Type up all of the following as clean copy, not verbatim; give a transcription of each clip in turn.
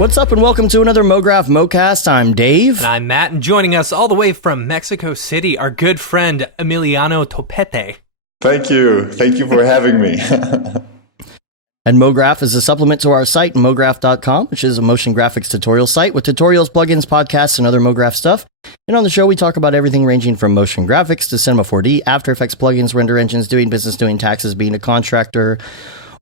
What's up and welcome to another Mograph Mocast. I'm Dave. And I'm Matt, and joining us all the way from Mexico City, our good friend Emiliano Topete. Thank you. Thank you for having me. And Mograph is a supplement to our site, mograph.com, which is a motion graphics tutorial site with tutorials, plugins, podcasts, and other Mograph stuff. And on the show, we talk about everything ranging from motion graphics to Cinema 4D, After Effects plugins, render engines, doing business, doing taxes, being a contractor,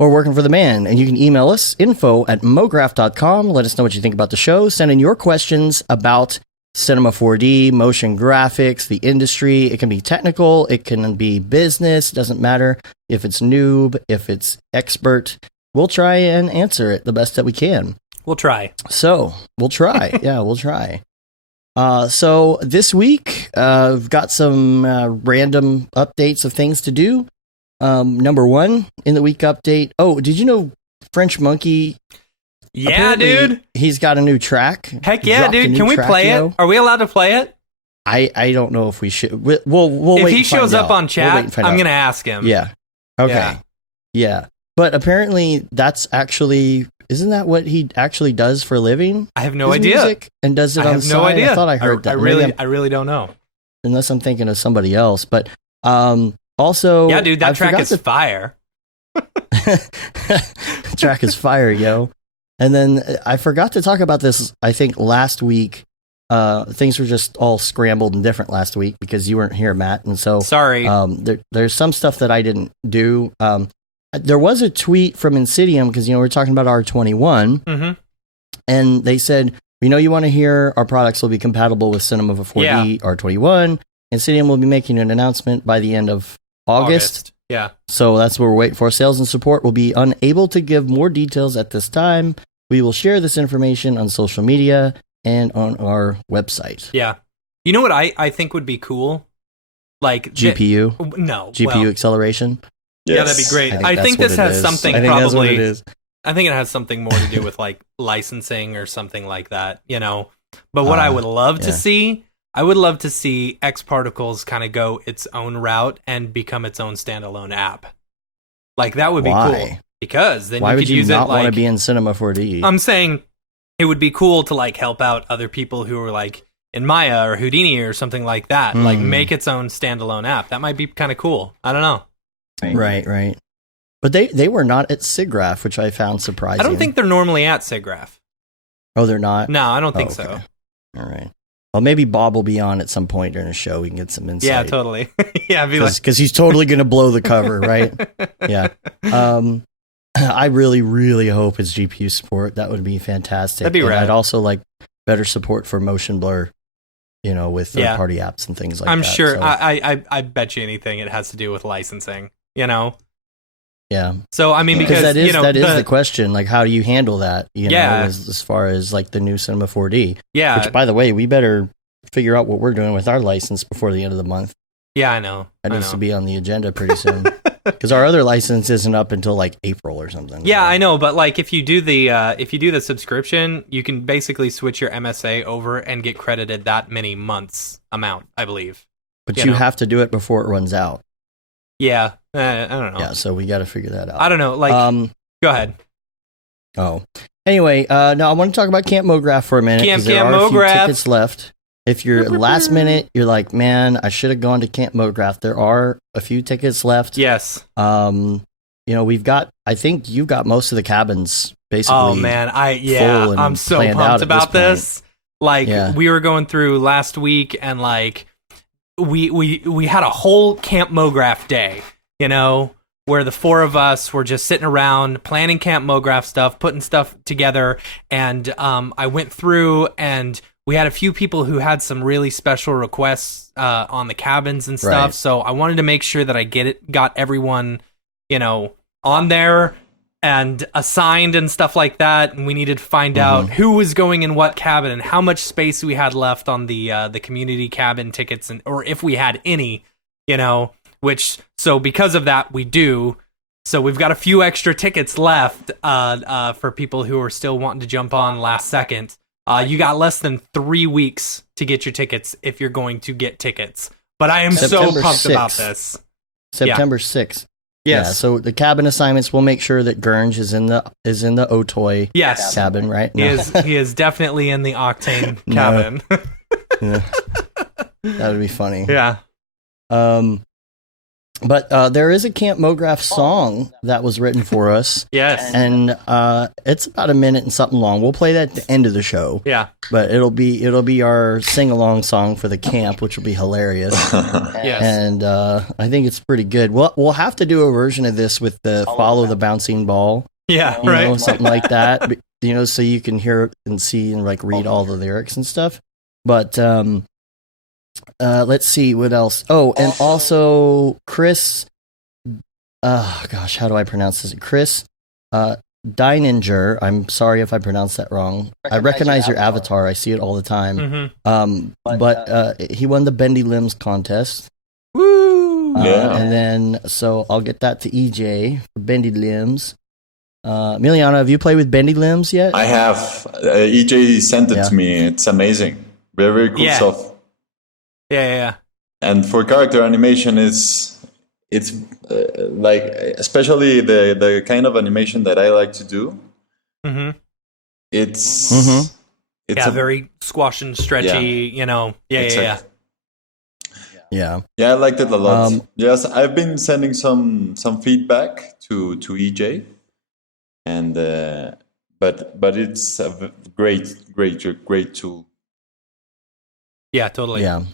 or working for the man. And you can email us, info@mograph.com. Let us know what you think about the show. Send in your questions about Cinema 4D, motion graphics, the industry. It can be technical. It can be business. Doesn't matter if it's noob, if it's expert. We'll try and answer it the best that we can. We'll try. So, we'll try. Yeah, we'll try. So, this week, we've got some random updates of things to do. Number one in the week update. Oh, did you know French Monkey? Yeah, dude. He's got a new track. Heck yeah, dude. Can we play it? Are we allowed to play it? I don't know if we should. We'll wait. If he shows up on chat, I'm going to ask him. Yeah. Okay. Yeah. But apparently that's actually, isn't that what he actually does for a living? I have no idea. Music and does it on the side? I have no idea. I thought I heard that. I really don't know. Unless I'm thinking of somebody else. But also, yeah, dude, that track is fire. Track is fire, yo. And then I forgot to talk about this, I think, last week. Things were just all scrambled and different last week because you weren't here, Matt. And so, sorry. There's some stuff that I didn't do. There was a tweet from Insidium because, we're talking about R21. Mm-hmm. And they said, we know you want to hear our products will be compatible with Cinema 4D R21. Insidium will be making an announcement by the end of August. Yeah. So that's what we're waiting for. Sales and support will be unable to give more details at this time. We will share this information on social media and on our website. Yeah. You know what I think would be cool? Like GPU? GPU acceleration? Yes. Yeah, that'd be great. I think this has something I think probably. That's what it is. I think it has something more to do with like licensing or something like that, But what I would love to see, I would love to see X Particles kind of go its own route and become its own standalone app. Like that would be cool. Because then Why you could use it like... Why would you not want to be in Cinema 4D? I'm saying it would be cool to like help out other people who are like in Maya or Houdini or something like that. Like make its own standalone app. That might be kind of cool. I don't know. Right. But they were not at SIGGRAPH, which I found surprising. I don't think they're normally at SIGGRAPH. Oh, they're not? No, I don't think so. All right. Well, maybe Bob will be on at some point during the show. We can get some insight. Yeah, totally. Yeah, because he's totally going to blow the cover, right? Yeah. I really, really hope it's GPU support. That would be fantastic. That'd be rad. I'd also like better support for motion blur, with third-party apps and things like that. I'm sure. So. I bet you anything it has to do with licensing. Yeah. So I mean, because that is the question. Like, how do you handle that? As far as like the new Cinema 4D. Yeah. Which, by the way, we better figure out what we're doing with our license before the end of the month. Yeah, I know. That needs to be on the agenda pretty soon. Because our other license isn't up until like April or something. Yeah, I know, but like if you do the subscription, you can basically switch your MSA over and get credited that many months amount, I believe. But you have to do it before it runs out. Yeah, I don't know. Yeah, so we got to figure that out. I don't know. Like, go ahead. Oh, anyway, now I want to talk about Camp Mograph for a minute because there are a few tickets left. If you're last minute, you're like, man, I should have gone to Camp Mograph. There are a few tickets left. Yes. We've got. I think you've got most of the cabins basically. Oh man, I'm so pumped about this. Like we were going through last week, and like we had a whole Camp Mograph day. Where the four of us were just sitting around planning Camp Mograph stuff, putting stuff together, and I went through and. We had a few people who had some really special requests on the cabins and stuff, right. So I wanted to make sure that I got everyone, on there and assigned and stuff like that. And we needed to find out who was going in what cabin and how much space we had left on the community cabin tickets, or if we had any, so because of that we do. So we've got a few extra tickets left for people who are still wanting to jump on last second. You got less than 3 weeks to get your tickets if you're going to get tickets. But I am so pumped about this. September 6th. Yes. Yeah, so the cabin assignments, we'll make sure that Gurnge is in the Otoy cabin, right? No. He is definitely in the Octane cabin. Yeah. That would be funny. Yeah. But there is a Camp Mograph song that was written for us. Yes. And it's about a minute and something long. We'll play that at the end of the show. Yeah. But it'll be our sing-along song for the camp, which will be hilarious. Yes. And I think it's pretty good. We'll have to do a version of this with the Follow the Bouncing Ball. Yeah, right. Something like that. So you can hear and see and like read all the lyrics and stuff. But let's see what else. Oh, and also Chris. Gosh, how do I pronounce this? Chris Deininger. I'm sorry if I pronounced that wrong. I recognize your avatar. I see it all the time. Mm-hmm. But he won the Bendy Limbs contest. Woo! And then so I'll get that to EJ for Bendy Limbs. Emiliano, have you played with Bendy Limbs yet? I have. EJ sent it to me. It's amazing. Very, very cool stuff. Yeah. And for character animation, it's like, especially the kind of animation that I like to do. Mm-hmm. It's very squash and stretchy. Yeah. Yeah, I liked it a lot. Yes, I've been sending some feedback to EJ, and but it's a great tool. Yeah, totally. Yeah.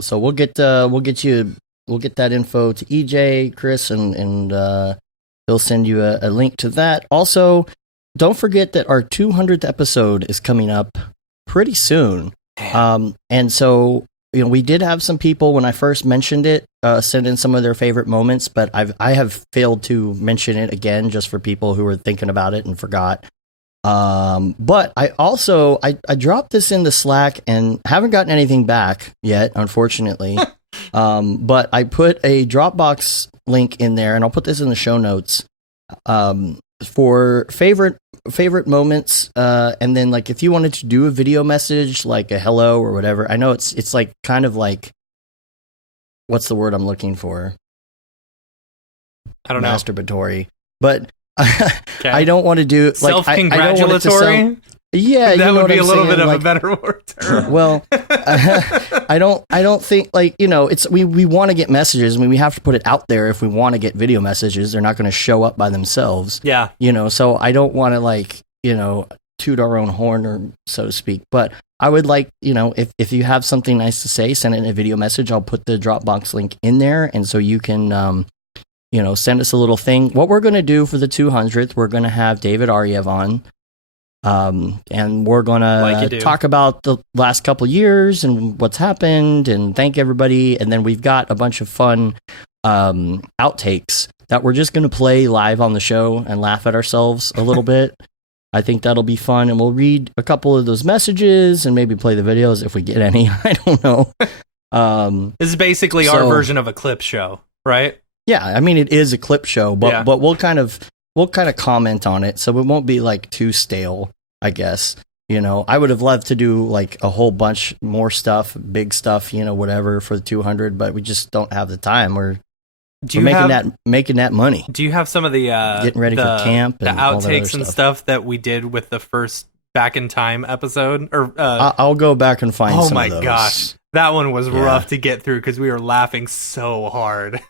So we'll get that info to EJ, Chris, and he'll send you a link to that. Also, don't forget that our 200th episode is coming up pretty soon. And so we did have some people when I first mentioned it send in some of their favorite moments, but I have failed to mention it again just for people who were thinking about it and forgot. But I also I dropped this in the Slack and haven't gotten anything back yet, unfortunately. But I put a Dropbox link in there, and I'll put this in the show notes for favorite moments. And then like if you wanted to do a video message, like a hello or whatever. I know it's like kind of like, what's the word I'm looking for? I don't know. Masturbatory, but. Okay. I don't want to do like self-congratulatory. Yeah, that would be a little saying? bit of like, a better word term. Well, I don't think like it's we want to get messages. I mean, we have to put it out there if we want to get video messages. They're not going to show up by themselves. Yeah, So I don't want to like toot our own horn, or so to speak. But I would like if you have something nice to say, send it in a video message. I'll put the Dropbox link in there, and so you can. Send us a little thing. What we're going to do for the 200th, we're going to have David Ariev on. And we're going to talk about the last couple of years and what's happened and thank everybody. And then we've got a bunch of fun outtakes that we're just going to play live on the show and laugh at ourselves a little bit. I think that'll be fun. And we'll read a couple of those messages and maybe play the videos if we get any. I don't know. This is basically our version of a clip show, right? Yeah, I mean it is a clip show, but we'll kind of comment on it, so it won't be like too stale, I guess. I would have loved to do like a whole bunch more stuff, big stuff, whatever for the 200, but we just don't have the time. We're making that money. Do you have some of the getting ready for camp, and the outtakes and stuff that we did with the first Back in Time episode? Or I'll go back and find. Oh my gosh, that one was rough to get through because we were laughing so hard.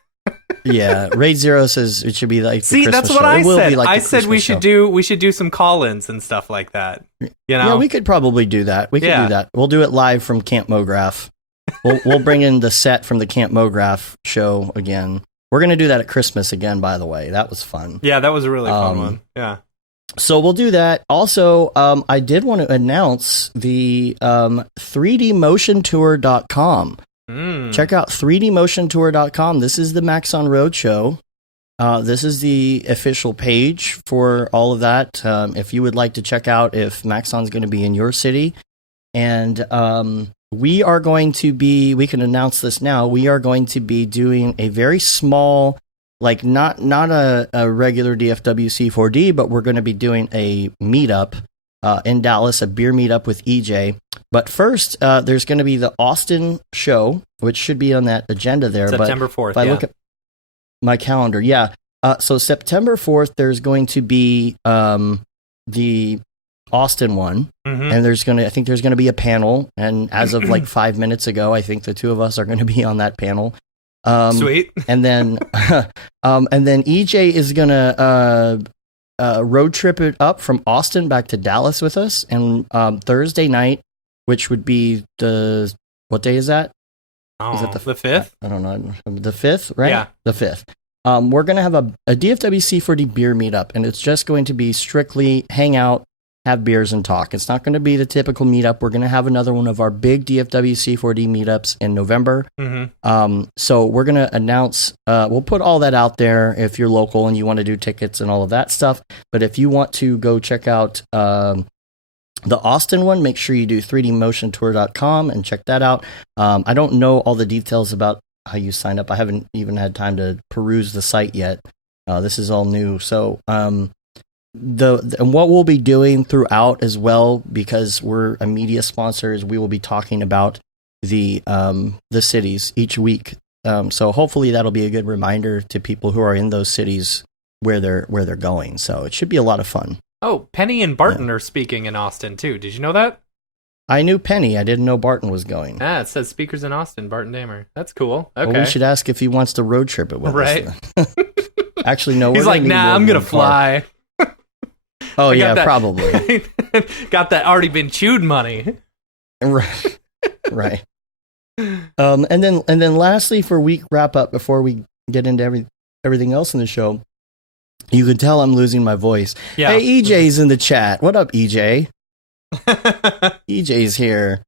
Yeah, Raid Zero says it should be like see, the that's what show. I said. Like I said we should do some call-ins and stuff like that. Yeah, we could probably do that. We could do that. We'll do it live from Camp Mograph. We'll bring in the set from the Camp Mograph show again. We're gonna do that at Christmas again. By the way, that was fun. Yeah, that was a really fun one. Yeah. So we'll do that. Also, I did want to announce the 3dmotiontour.com. Check out 3dmotiontour.com. This is the Max on Road show. This is the official page for all of that. If you would like to check out if Maxon's going to be in your city. And we are going to be, we can announce this now, we are going to be doing a very small, like not a regular DFWC 4D, but we're going to be doing a meetup in Dallas, a beer meetup with EJ. But first, there's going to be the Austin show, which should be on that agenda there. September 4th, if I look at my calendar, So September 4th, there's going to be the Austin one, and I think there's gonna be a panel. And as of like 5 minutes ago, I think the two of us are going to be on that panel. Sweet. And then EJ is gonna road trip it up from Austin back to Dallas with us, and Thursday night, which would be what day is that? Oh, is it the 5th? I don't know. The 5th, right? Yeah, the 5th. We're gonna have a DFW C4D beer meetup, and it's just going to be strictly hang out, have beers, and talk. It's not going to be the typical meetup. We're going to have another one of our big DFW C4D meetups in November. So we're going to announce, we'll put all that out there if you're local and you want to do tickets and all of that stuff. But if you want to go check out the Austin one, make sure you do 3dmotiontour.com and check that out. I don't know all the details about how you sign up. I haven't even had time to peruse the site yet. This is all new. So, and what we'll be doing throughout as well, because we're a media sponsor, is we will be talking about the cities each week. So hopefully that'll be a good reminder to people who are in those cities where they're going. So it should be a lot of fun. Oh, Penny and Barton are speaking in Austin too. Did you know that? I knew Penny. I didn't know Barton was going. It says speakers in Austin, Barton Damer. That's cool. Okay. Well, we should ask if he wants to road trip it with us. Right. Actually, no. He's like, nah, I'm going to fly. Oh, yeah, probably. Got that already been chewed money. Right. Right. And then lastly, for week wrap up, before we get into everything else in the show, you can tell I'm losing my voice. Yeah. Hey, EJ's in the chat. What up, EJ? EJ's here.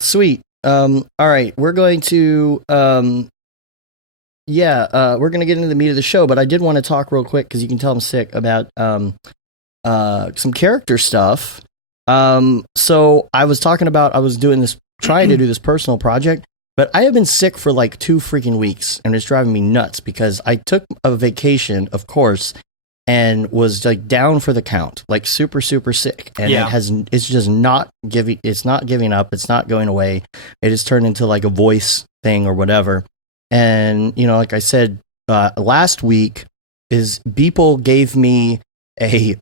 Sweet. All right, we're going to we're going to get into the meat of the show, but I did want to talk real quick, because you can tell I'm sick, about some character stuff. So I was trying to do this personal project, but I have been sick for like 2 freaking weeks, and it's driving me nuts, because I took a vacation, of course, and was like down for the count, like super, super sick. And it's just not giving up. It's not going away. It has turned into like a voice thing or whatever. And, like I said, last week Beeple gave me a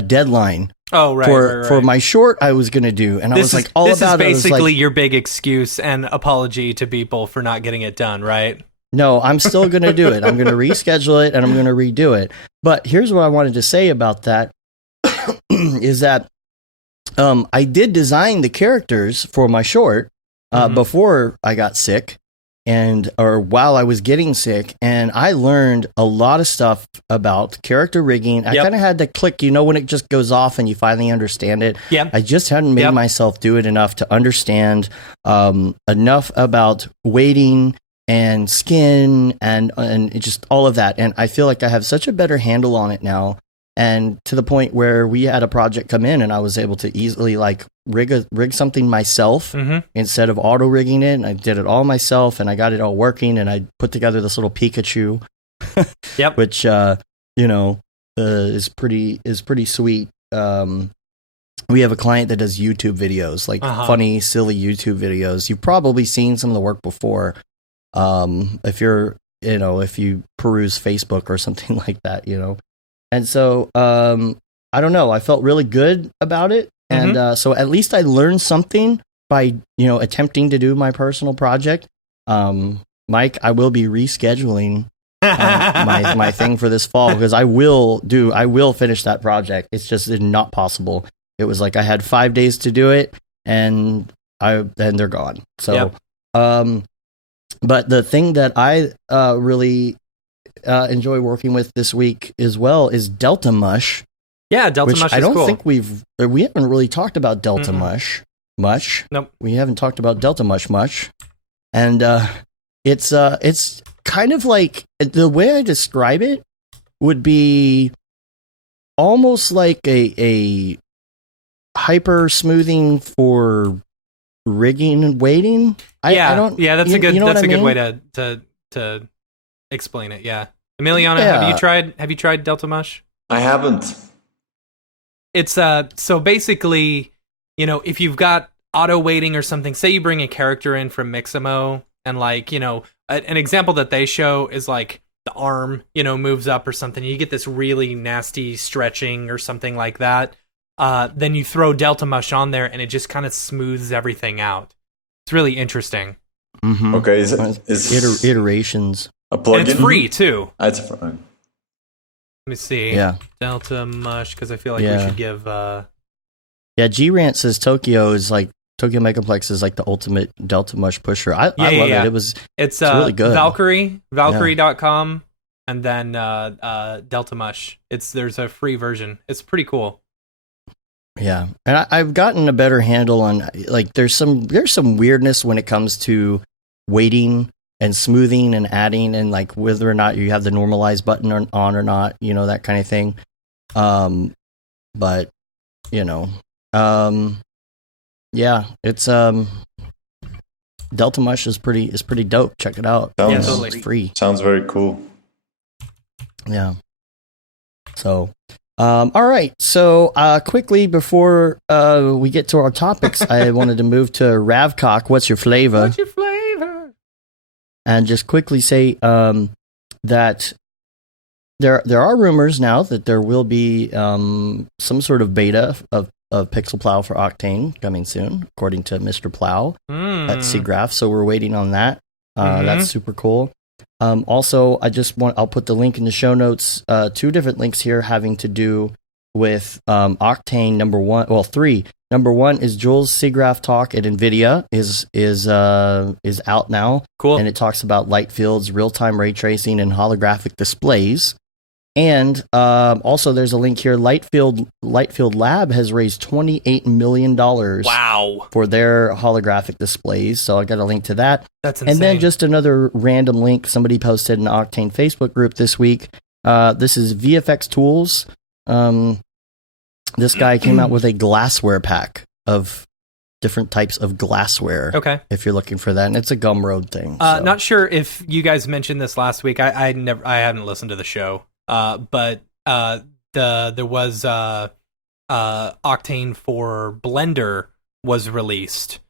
deadline. Oh, right, for my short I was going to do. And this is basically your big excuse and apology to Beeple for not getting it done, right? No, I'm still going to do it. I'm going to reschedule it, and I'm going to redo it. But here's what I wanted to say about that, is that I did design the characters for my short before I got sick, or while I was getting sick, and I learned a lot of stuff about character rigging. I kind of had to click, when it just goes off and you finally understand it. Yep. I just hadn't made myself do it enough to understand enough about weighting and skin and just all of that. And I feel like I have such a better handle on it now, and to the point where we had a project come in and I was able to easily like rig something myself instead of auto rigging it. And I did it all myself, and I got it all working, and I put together this little Pikachu, which is pretty sweet. We have a client that does YouTube videos, like funny, silly YouTube videos. You've probably seen some of the work before. If you peruse Facebook or something like that, and so, I don't know, I felt really good about it. And, so at least I learned something by, attempting to do my personal project. Mike, I will be rescheduling, my thing for this fall, because I will finish that project. It's just not possible. It was like, I had 5 days to do it, and they're gone. So, but the thing that I really enjoy working with this week as well is Delta Mush. Yeah, Delta Mush is cool. I don't think we haven't really talked about Delta Mush much. Nope. We haven't talked about Delta Mush much. And it's kind of like, the way I describe it would be almost like a hyper smoothing for rigging and weighting. That's a good way to explain it. Yeah, Emiliano, have you tried Delta Mush? I haven't. It's so basically, if you've got auto weighting or something, say you bring a character in from Mixamo, and like, an example that they show is like arm, moves up or something. You get this really nasty stretching or something like that. Then you throw Delta Mush on there, and it just kind of smooths everything out. It's really interesting. Mm-hmm. Okay, is iterations? A plugin? And it's free too. It's free. Let me see. Yeah, Delta Mush, because I feel like we should give. Yeah, G-Rant says Tokyo Megaplex is like the ultimate Delta Mush pusher. I love it. It's really good. Valkyrie.com, and then Delta Mush. There's a free version. It's pretty cool. Yeah, and I've gotten a better handle on like there's some weirdness when it comes to weighting and smoothing and adding and like whether or not you have the normalize button on or not, that kind of thing. But yeah, it's Delta Mush is pretty dope. Check it out. Totally. It's free. Sounds very cool. Yeah. So, all right. So, quickly before we get to our topics, I wanted to move to Ravcock. What's your flavor? What's your flavor? And just quickly say that there are rumors now that there will be some sort of beta of Pixel Plow for Octane coming soon, according to Mr. Plow at Seagraph. So we're waiting on that. That's super cool. Also, I'll put the link in the show notes. 2 different links here having to do with Octane number 1. Well, 3. Number 1 is Jules' Seagraph talk at NVIDIA is out now. Cool. And it talks about light fields, real-time ray tracing, and holographic displays. And also, there's a link here. Lightfield Lab has raised $28 million. Wow. For their holographic displays. So I got a link to that. That's insane. And then just another random link somebody posted in the Octane Facebook group this week. This is VFX Tools. This guy came out with a glassware pack of different types of glassware. Okay. If you're looking for that, and it's a Gumroad thing. Not sure if you guys mentioned this last week. I haven't listened to the show. But there was Octane for Blender was released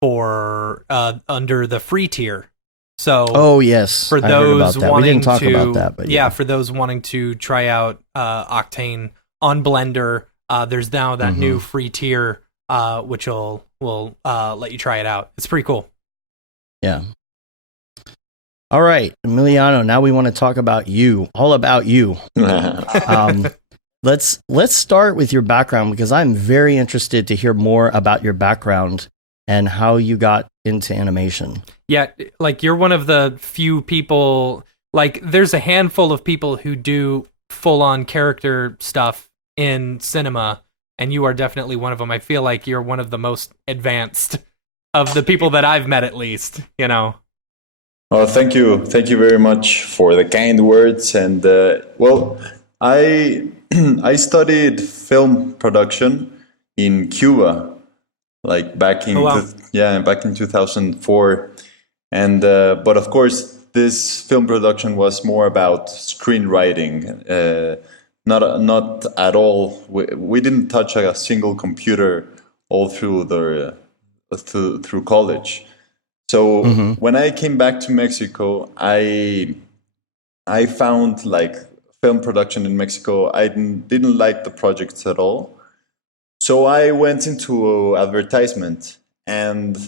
for under the free tier. So yes, for those wanting we didn't talk about that, but for those wanting to try out Octane on Blender, there's now that new free tier which will let you try it out. It's pretty cool. Yeah. All right, Emiliano, now we want to talk about you, all about you. Let's start with your background because I'm very interested to hear more about your background and how you got into animation. Yeah, like you're one of the few people, like there's a handful of people who do full-on character stuff in cinema, and you are definitely one of them. I feel like you're one of the most advanced of the people that I've met, at least, Oh, thank you very much for the kind words. And I studied film production in Cuba, like back in back in 2004. And but of course, this film production was more about screenwriting. Not at all. We didn't touch a single computer all through through college. So when I came back to Mexico, I found like film production in Mexico. I didn't like the projects at all. So I went into advertisement, and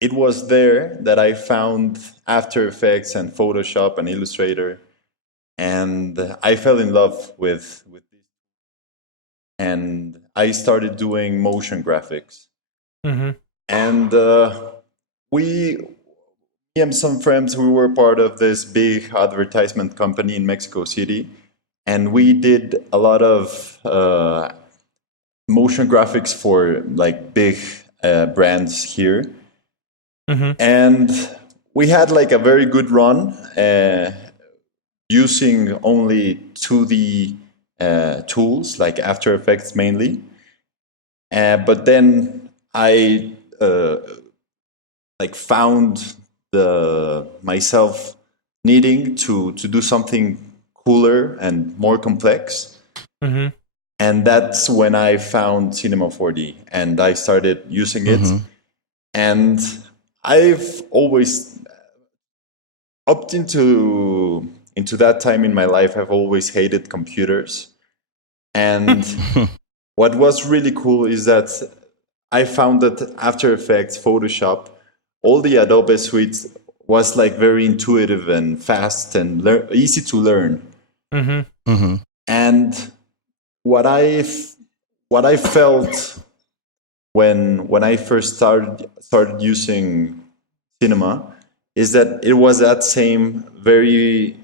it was there that I found After Effects and Photoshop and Illustrator, and I fell in love with this. And I started doing motion graphics. And me and some friends, we were part of this big advertisement company in Mexico City, and we did a lot of motion graphics for like big brands here. And we had like a very good run using only 2D tools, like After Effects mainly. But then I found myself needing to do something cooler and more complex. And that's when I found Cinema 4D, and I started using it. And I've always up into into that time in my life, I've always hated computers. And what was really cool is that I found that After Effects, Photoshop, all the Adobe suites was like very intuitive and fast and easy to learn. And what I felt when I first started using cinema is that it was that same very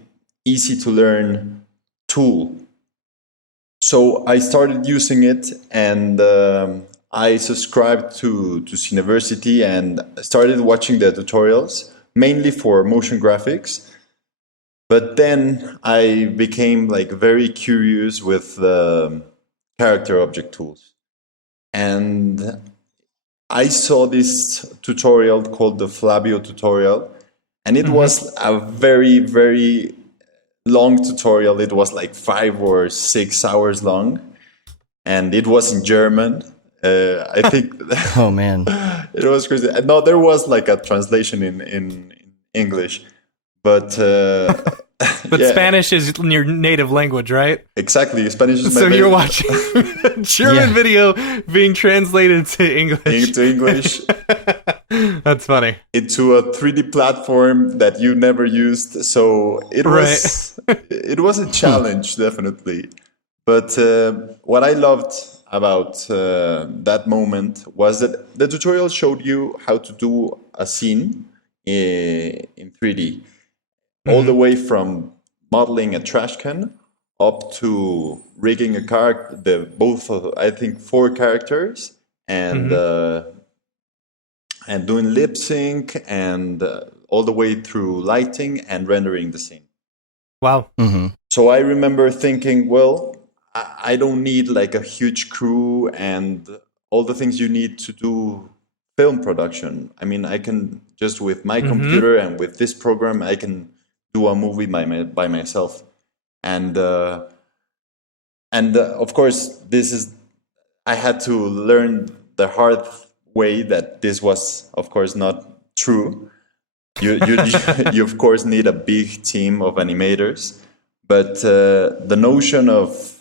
easy to learn tool. So I started using it, and I subscribed to Cineversity and started watching the tutorials, mainly for motion graphics. But then I became like very curious with character object tools. And I saw this tutorial called the Flavio tutorial, and it was a very, very long tutorial. It was like 5 or 6 hours long, and it was in German. I think. Oh man, it was crazy. No, there was like a translation in English, but. But yeah. Spanish is your native language, right? Exactly. Spanish is my you're watching a German video being translated to English. Into English. That's funny. Into a 3D platform that you never used. So it was it was a challenge, definitely. But what I loved about that moment was that the tutorial showed you how to do a scene in 3D. All the way from modeling a trash can up to rigging a car, both of, I think, 4 characters, and doing lip sync, and all the way through lighting and rendering the scene. Wow. So I remember thinking, well, I don't need like a huge crew and all the things you need to do film production. I mean, I can just with my computer and with this program, I can do a movie by myself, and of course I had to learn the hard way that this was of course not true. You of course need a big team of animators, but the notion of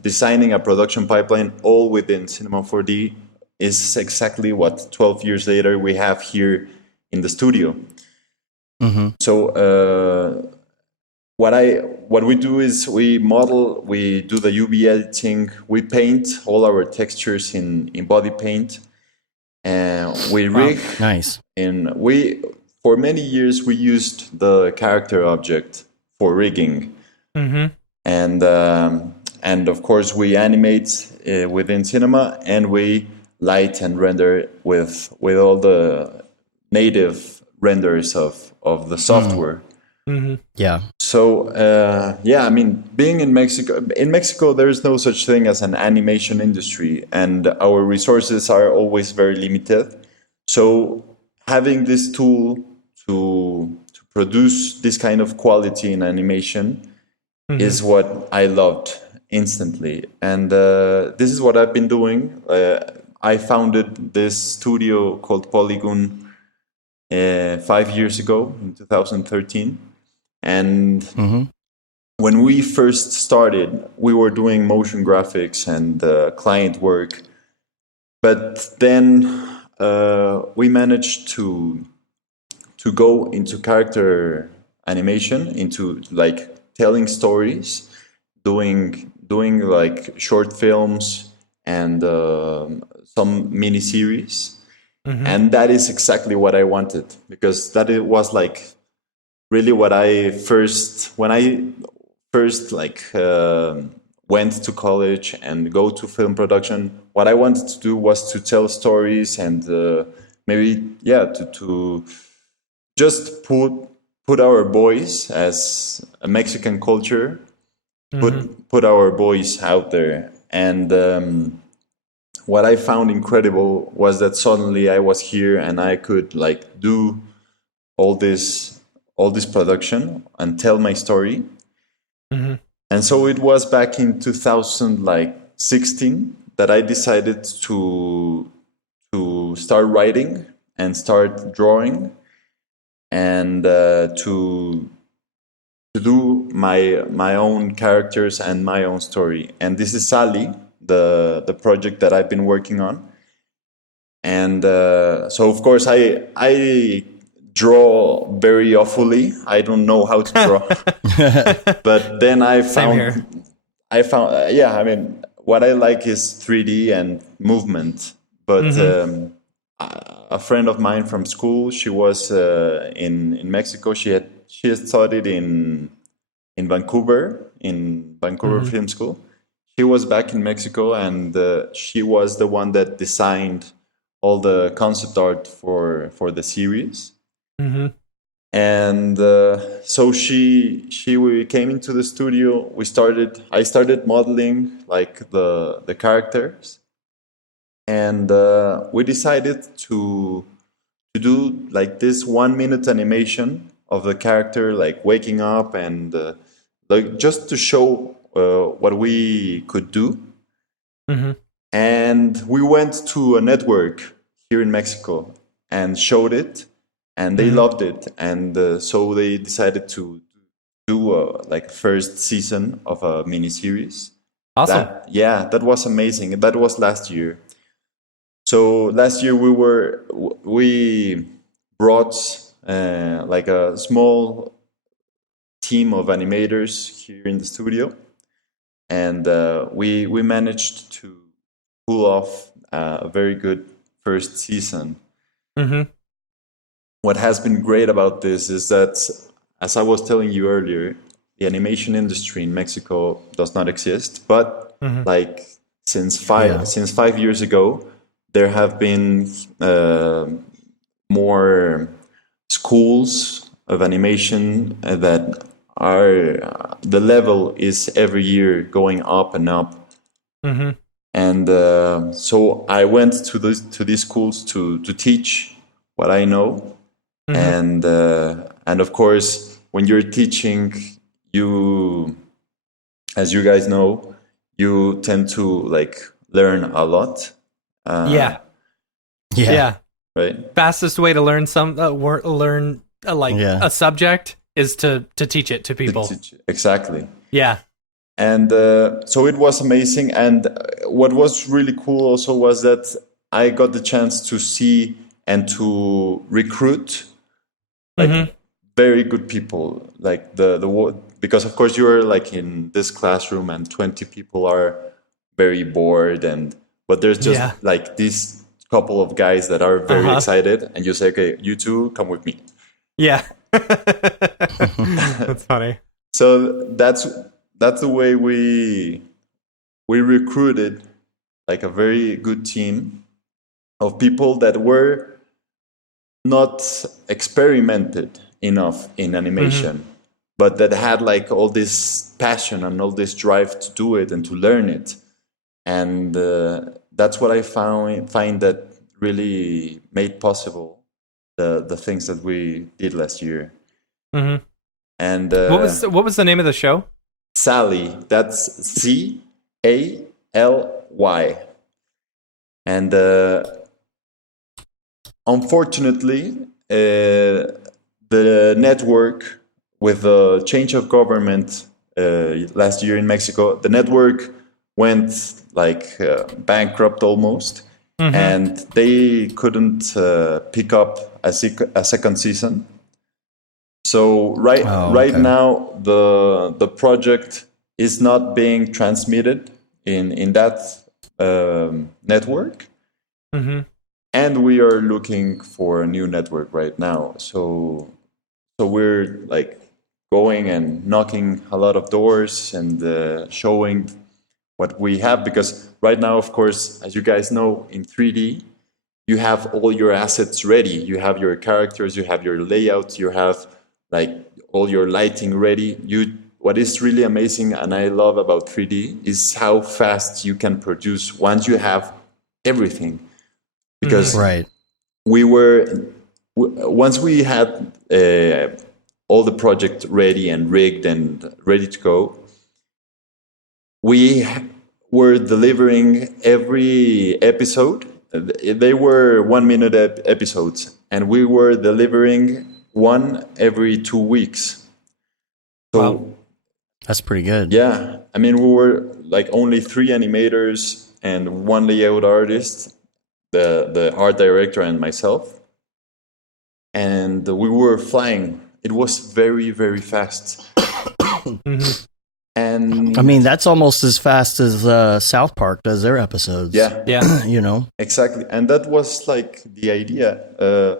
designing a production pipeline all within Cinema 4D is exactly what 12 years later we have here in the studio. So what we do is we model, we do the UV editing, we paint all our textures in body paint, and we rig. Nice. And for many years we used the character object for rigging, and of course we animate within Cinema, and we light and render with all the native renders of the software. Yeah. So I mean, being in Mexico there is no such thing as an animation industry, and our resources are always very limited. So having this tool to produce this kind of quality in animation is what I loved instantly, and this is what I've been doing. I founded this studio called Polygon 5 years ago, in 2013. And when we first started, we were doing motion graphics and client work. But then we managed to go into character animation, into like telling stories, doing like short films and some mini series. And that is exactly what I wanted, because that it was like really what when I first like went to college and go to film production. What I wanted to do was to tell stories and maybe to just put our voice as a Mexican culture, put our voice out there. And what I found incredible was that suddenly I was here and I could like do all this production and tell my story. And so it was back in 2016 that I decided to start writing and start drawing, and to to do my own characters and my own story. And this is Sally, the project that I've been working on. And so, of course, I draw very awfully. I don't know how to draw. But then I found, I mean, what I like is 3D and movement. But a friend of mine from school, she was in Mexico. She had studied in Vancouver, Film School. She was back in Mexico, and she was the one that designed all the concept art for the series. And so we came into the studio. I started modeling like the characters, and we decided to do like this 1 minute animation of the character, like waking up, and like just to show what we could do. And we went to a network here in Mexico and showed it, and they loved it. And so they decided to do like first season of a mini series. Awesome. That was amazing. That was last year. So last year we brought like a small team of animators here in the studio, and we managed to pull off a very good first season. What has been great about this is that, as I was telling you earlier, the animation industry in Mexico does not exist. But like since 5 years ago, there have been more schools of animation that are the level is every year going up and up. And so I went to these schools to teach what I know. And of course, when you're teaching, as you guys know, you tend to like learn a lot. Yeah. Right. Fastest way to learn a subject is to teach it to people. Exactly. Yeah. And so it was amazing. And what was really cool also was that I got the chance to see and to recruit like very good people, like because of course you're like in this classroom and 20 people are very bored, but there's just like these couple of guys that are very excited, and you say, okay, you two come with me. Yeah. That's funny. So that's the way we recruited like a very good team of people that were not experimented enough in animation, but that had like all this passion and all this drive to do it and to learn it. And that's what I find that really made possible the things that we did last year. And what was the name of the show? Sally. That's Cally. And unfortunately, the network, with the change of government last year in Mexico, the network went like bankrupt almost, and they couldn't pick up a second season. So right now the project is not being transmitted in that network. And we are looking for a new network right now. So we're like going and knocking a lot of doors and showing what we have, because right now, of course, as you guys know, in 3D, you have all your assets ready. You have your characters, you have your layout, you have like all your lighting ready. What is really amazing and I love about 3D is how fast you can produce once you have everything. Because once we had all the project ready and rigged and ready to go, we were delivering every episode. They were 1 minute episodes, and we were delivering one every 2 weeks. So that's pretty good. Yeah, I mean, we were like only 3 animators and 1 layout artist, the art director and myself, and we were flying. It was very, very fast. And I mean, that's almost as fast as South Park does their episodes. Yeah. You know, exactly. And that was like the idea.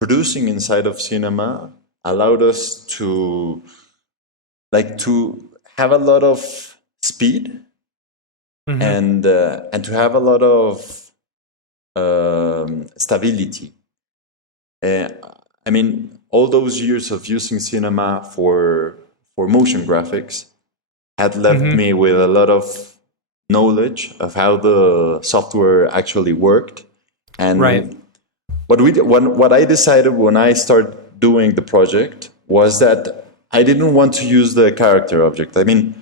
Producing inside of cinema allowed us to have a lot of speed and to have a lot of stability. I mean, all those years of using cinema for motion graphics had left me with a lot of knowledge of how the software actually worked. And what I decided when I started doing the project was that I didn't want to use the character object. I mean,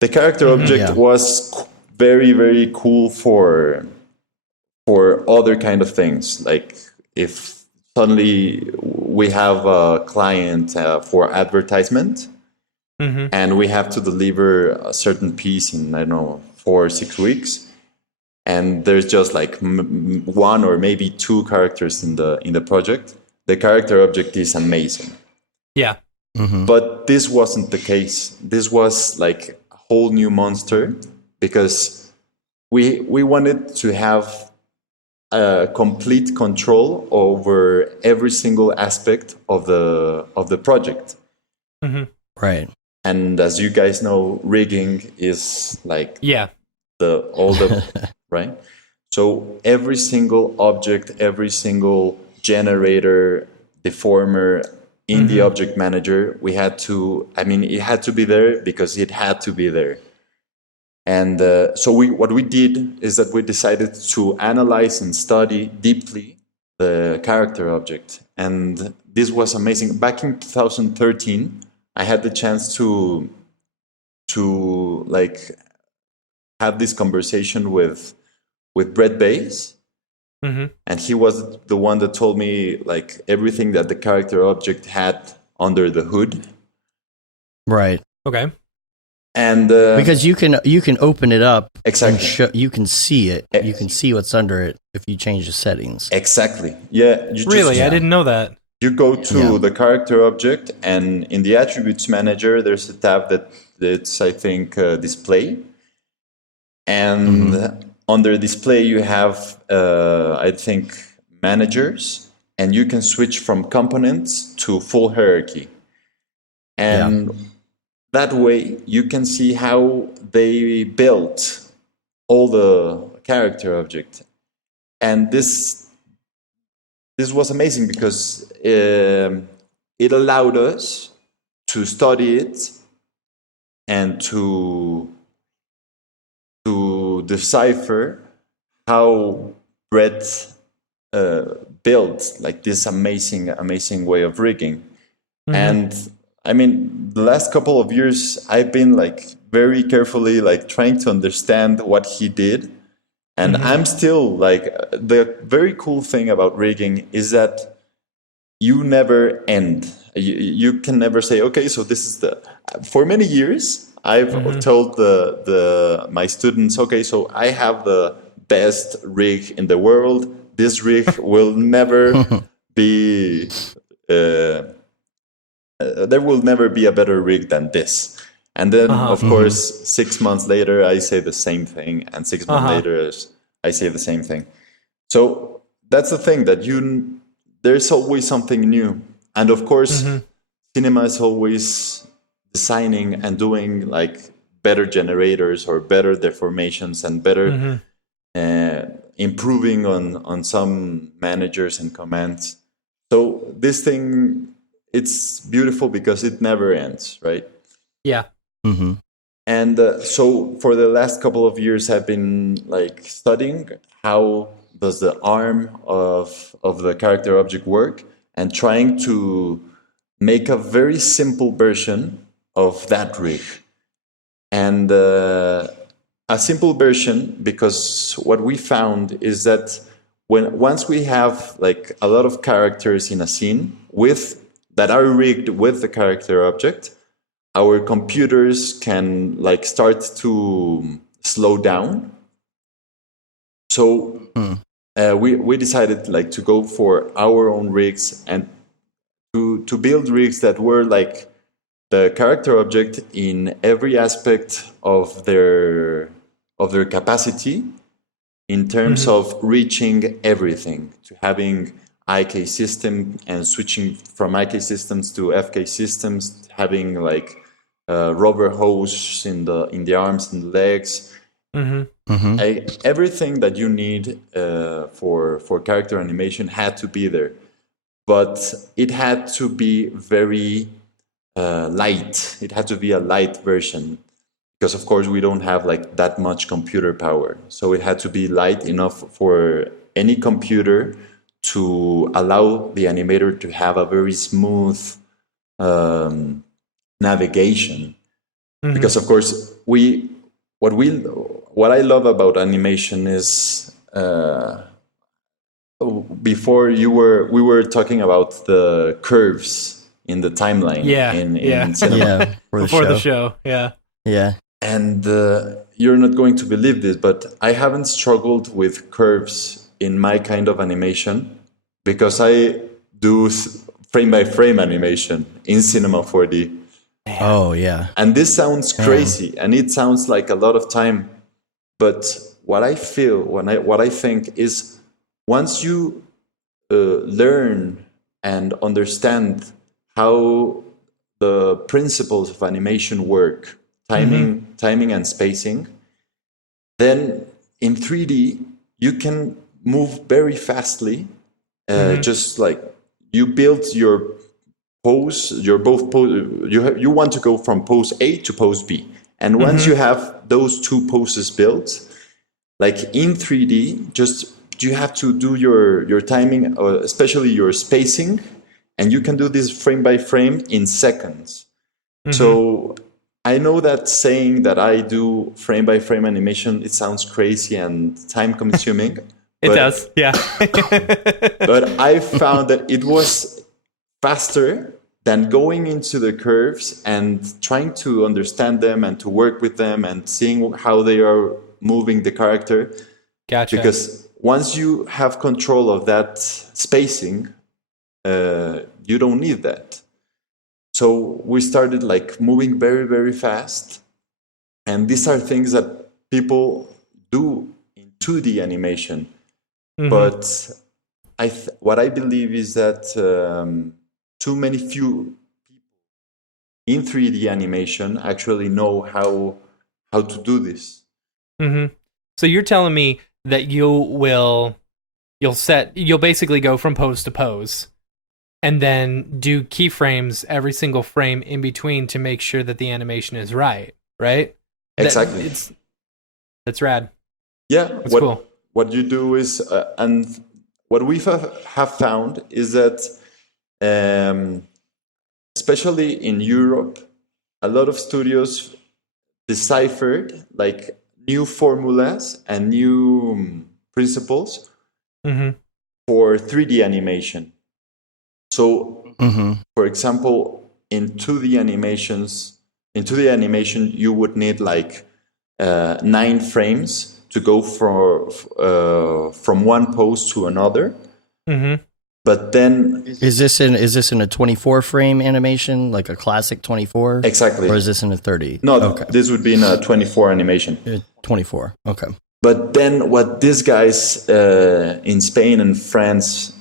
the character object was very, very cool for other kind of things. Like if suddenly we have a client for advertisement and we have to deliver a certain piece in, I don't know, 4 or 6 weeks, and there's just like 1 or maybe 2 characters in the project, the character object is amazing. Yeah. But this wasn't the case. This was like a whole new monster because we wanted to have complete control over every single aspect of the project. Right. And as you guys know, rigging is like all the right. So every single object, every single generator, deformer in the object manager, we had to. I mean, it had to be there because it had to be there. And so what we did is that we decided to analyze and study deeply the character object. And this was amazing. Back in 2013, I had the chance to like have this conversation with Brett Bays. And he was the one that told me like everything that the character object had under the hood. Right. Okay. And because you can open it up, exactly. You can see it. You can see what's under it if you change the settings. Exactly. Yeah. I didn't know that. You go to the character object, and in the attributes manager, there's a tab that's I think display, and under display you have I think managers, and you can switch from components to full hierarchy, and that way you can see how they built all the character object. And this was amazing because it allowed us to study it and to decipher how Brett built like this amazing way of rigging. And I mean, the last couple of years, I've been like very carefully like trying to understand what he did. And I'm still like, the very cool thing about rigging is that you never end. You can never say, okay, so this is for many years, I've told my students, okay, so I have the best rig in the world. This rig will never be, there will never be a better rig than this. And then, of course, 6 months later, I say the same thing. And 6 months later, I say the same thing. So that's the thing, that there's always something new. And of course, cinema is always designing and doing like better generators or better deformations and better improving on some managers and commands. So this thing, it's beautiful because it never ends, right? Yeah. And so for the last couple of years, I've been like studying how does the arm of the character object work, and trying to make a very simple version of that rig. And a simple version, because what we found is that once we have like a lot of characters in a scene that are rigged with the character object, our computers can like start to slow down. So we decided like to go for our own rigs and to build rigs that were like the character object in every aspect of their capacity in terms of reaching everything, to having IK system and switching from IK systems to FK systems, having like rubber hose in the arms and the legs. Everything that you need for character animation had to be there, but it had to be very light. It had to be a light version, because of course we don't have like that much computer power. So it had to be light enough for any computer to allow the animator to have a very smooth navigation. Because of course what I love about animation is before we were talking about the curves in the timeline. In cinema. Before the show. Yeah. And you're not going to believe this, but I haven't struggled with curves in my kind of animation because I do frame by frame animation in Cinema 4D. Oh yeah. And this sounds crazy, and it sounds like a lot of time, but what I feel, what I think is, once you learn and understand how the principles of animation work, timing and spacing, then in 3D you can move very fastly. Just like you build your pose, you want to go from pose A to pose B, and once you have those two poses built, like in 3D, just you have to do your timing, especially your spacing. And you can do this frame by frame in seconds. So I know that saying that I do frame by frame animation, it sounds crazy and time consuming. It does, yeah. But I found that it was faster than going into the curves and trying to understand them and to work with them and seeing how they are moving the character. Gotcha. Because once you have control of that spacing, you don't need that. So we started like moving very, very fast. And these are things that people do in 2D animation. But what I believe is that few people in 3D animation actually know how to do this. So you're telling me that you'll basically go from pose to pose, and then do keyframes every single frame in between to make sure that the animation is right? Exactly. That's rad. Yeah, that's cool. What you do is, and what we have found is that, especially in Europe, a lot of studios deciphered like new formulas and new principles for 3D animation. So, for example, in 2D animation, you would need like 9 frames to go from one pose to another. But then, is this in a 24 frame animation, like a classic 24? Exactly. Or is this in a 30? No, this would be in a 24 animation. 24. Okay. But then, what these guys in Spain and France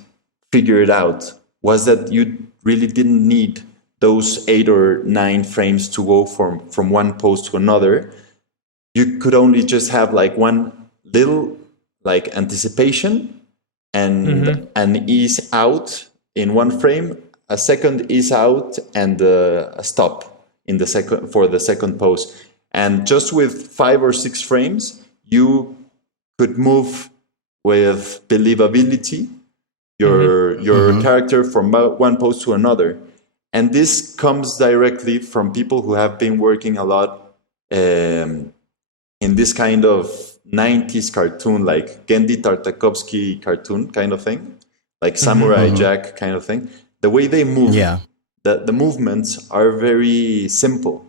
figured out was that you really didn't need those 8 or 9 frames to go from one pose to another. You could only just have like one little like anticipation and an ease out in one frame, a second ease out, and a stop in the second pose. And just with 5 or 6 frames, you could move with believability your character from one pose to another. And this comes directly from people who have been working a lot in this kind of 90s cartoon, like Gendy Tartakovsky cartoon kind of thing, like Samurai Jack kind of thing. The way they move, the movements are very simple.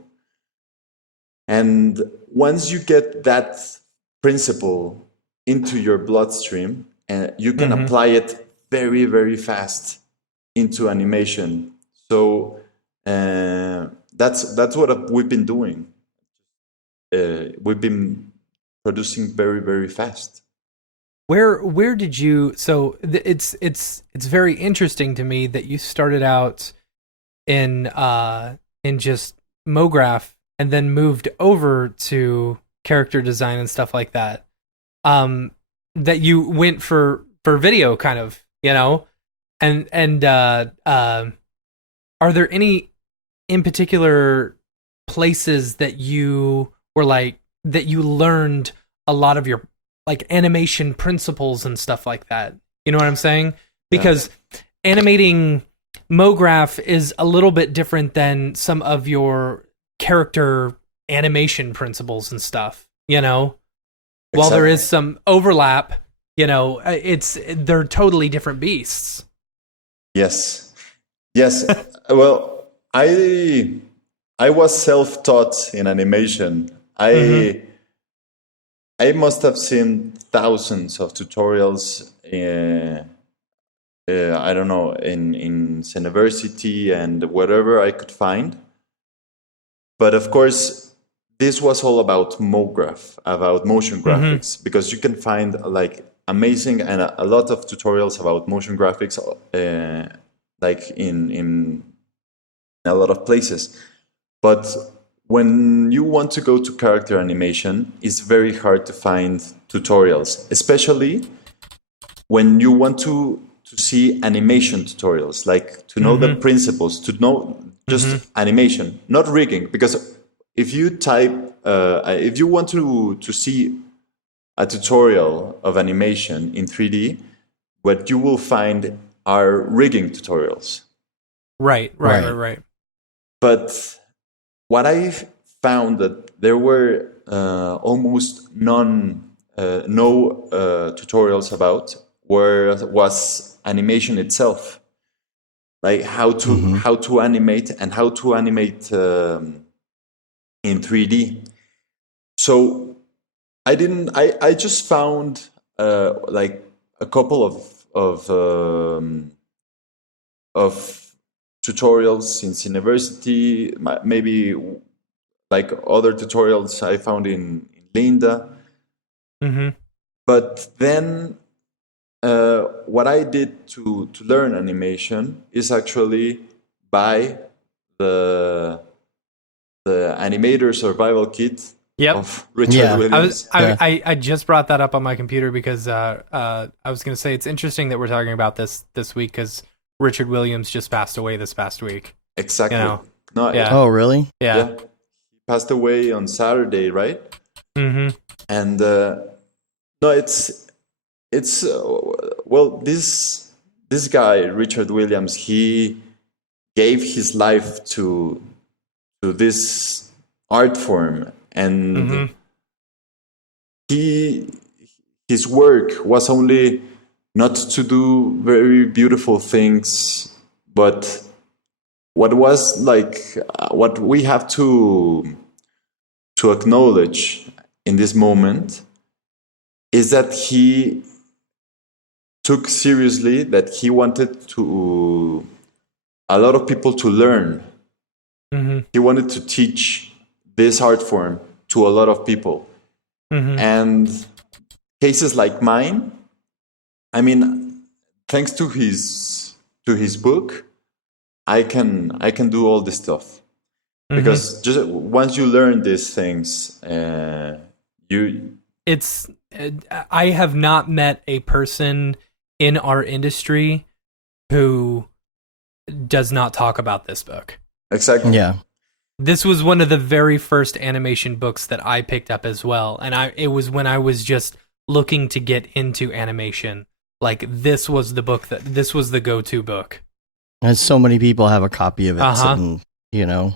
And once you get that principle into your bloodstream, you can apply it very, very fast into animation. So that's what we've been doing. We've been producing very, very fast. Where did you? So it's very interesting to me that you started out in just Mograph and then moved over to character design and stuff like that. That you went for video, kind of, you know, and are there any in particular places that you were like that you learned a lot of your like animation principles and stuff like that? You know what I'm saying? Because animating Mograph is a little bit different than some of your character animation principles and stuff, you know? Exactly. While there is some overlap, you know, they're totally different beasts. Yes. Well, I was self-taught in animation. I must have seen thousands of tutorials. I don't know, in university and whatever I could find. But of course, this was all about Mograph, about motion graphics, because you can find like amazing and a lot of tutorials about motion graphics, like in a lot of places. But when you want to go to character animation, it's very hard to find tutorials, especially when you want to see animation tutorials, like to know the principles, to know just animation, not rigging. Because if you type, if you want to see a tutorial of animation in 3D, what you will find are rigging tutorials. Right. But what I found that there were almost no tutorials about was animation itself, like how to animate and how to animate in 3D. So I just found like a couple of tutorials since university, maybe like other tutorials I found in Linda. But then what I did to learn animation is actually buy the Animator Survival Kit of Richard Williams. I just brought that up on my computer because I was going to say it's interesting that we're talking about this week because Richard Williams just passed away this past week. Exactly. You know? Oh, really? Yeah. He passed away on Saturday, right? And no, it's well, this guy Richard Williams, he gave his life to this art form, and his work was only not to do very beautiful things, but what was like what we have to acknowledge in this moment is that he took seriously that he wanted a lot of people to learn. He wanted to teach this art form to a lot of people. And cases like mine, I mean, thanks to his book, I can do all this stuff. Because just once you learn these things, I have not met a person in our industry who does not talk about this book. Exactly. Yeah. This was one of the very first animation books that I picked up as well. And it was when I was just looking to get into animation. Like, this was the go-to book. And so many people have a copy of it sitting, you know,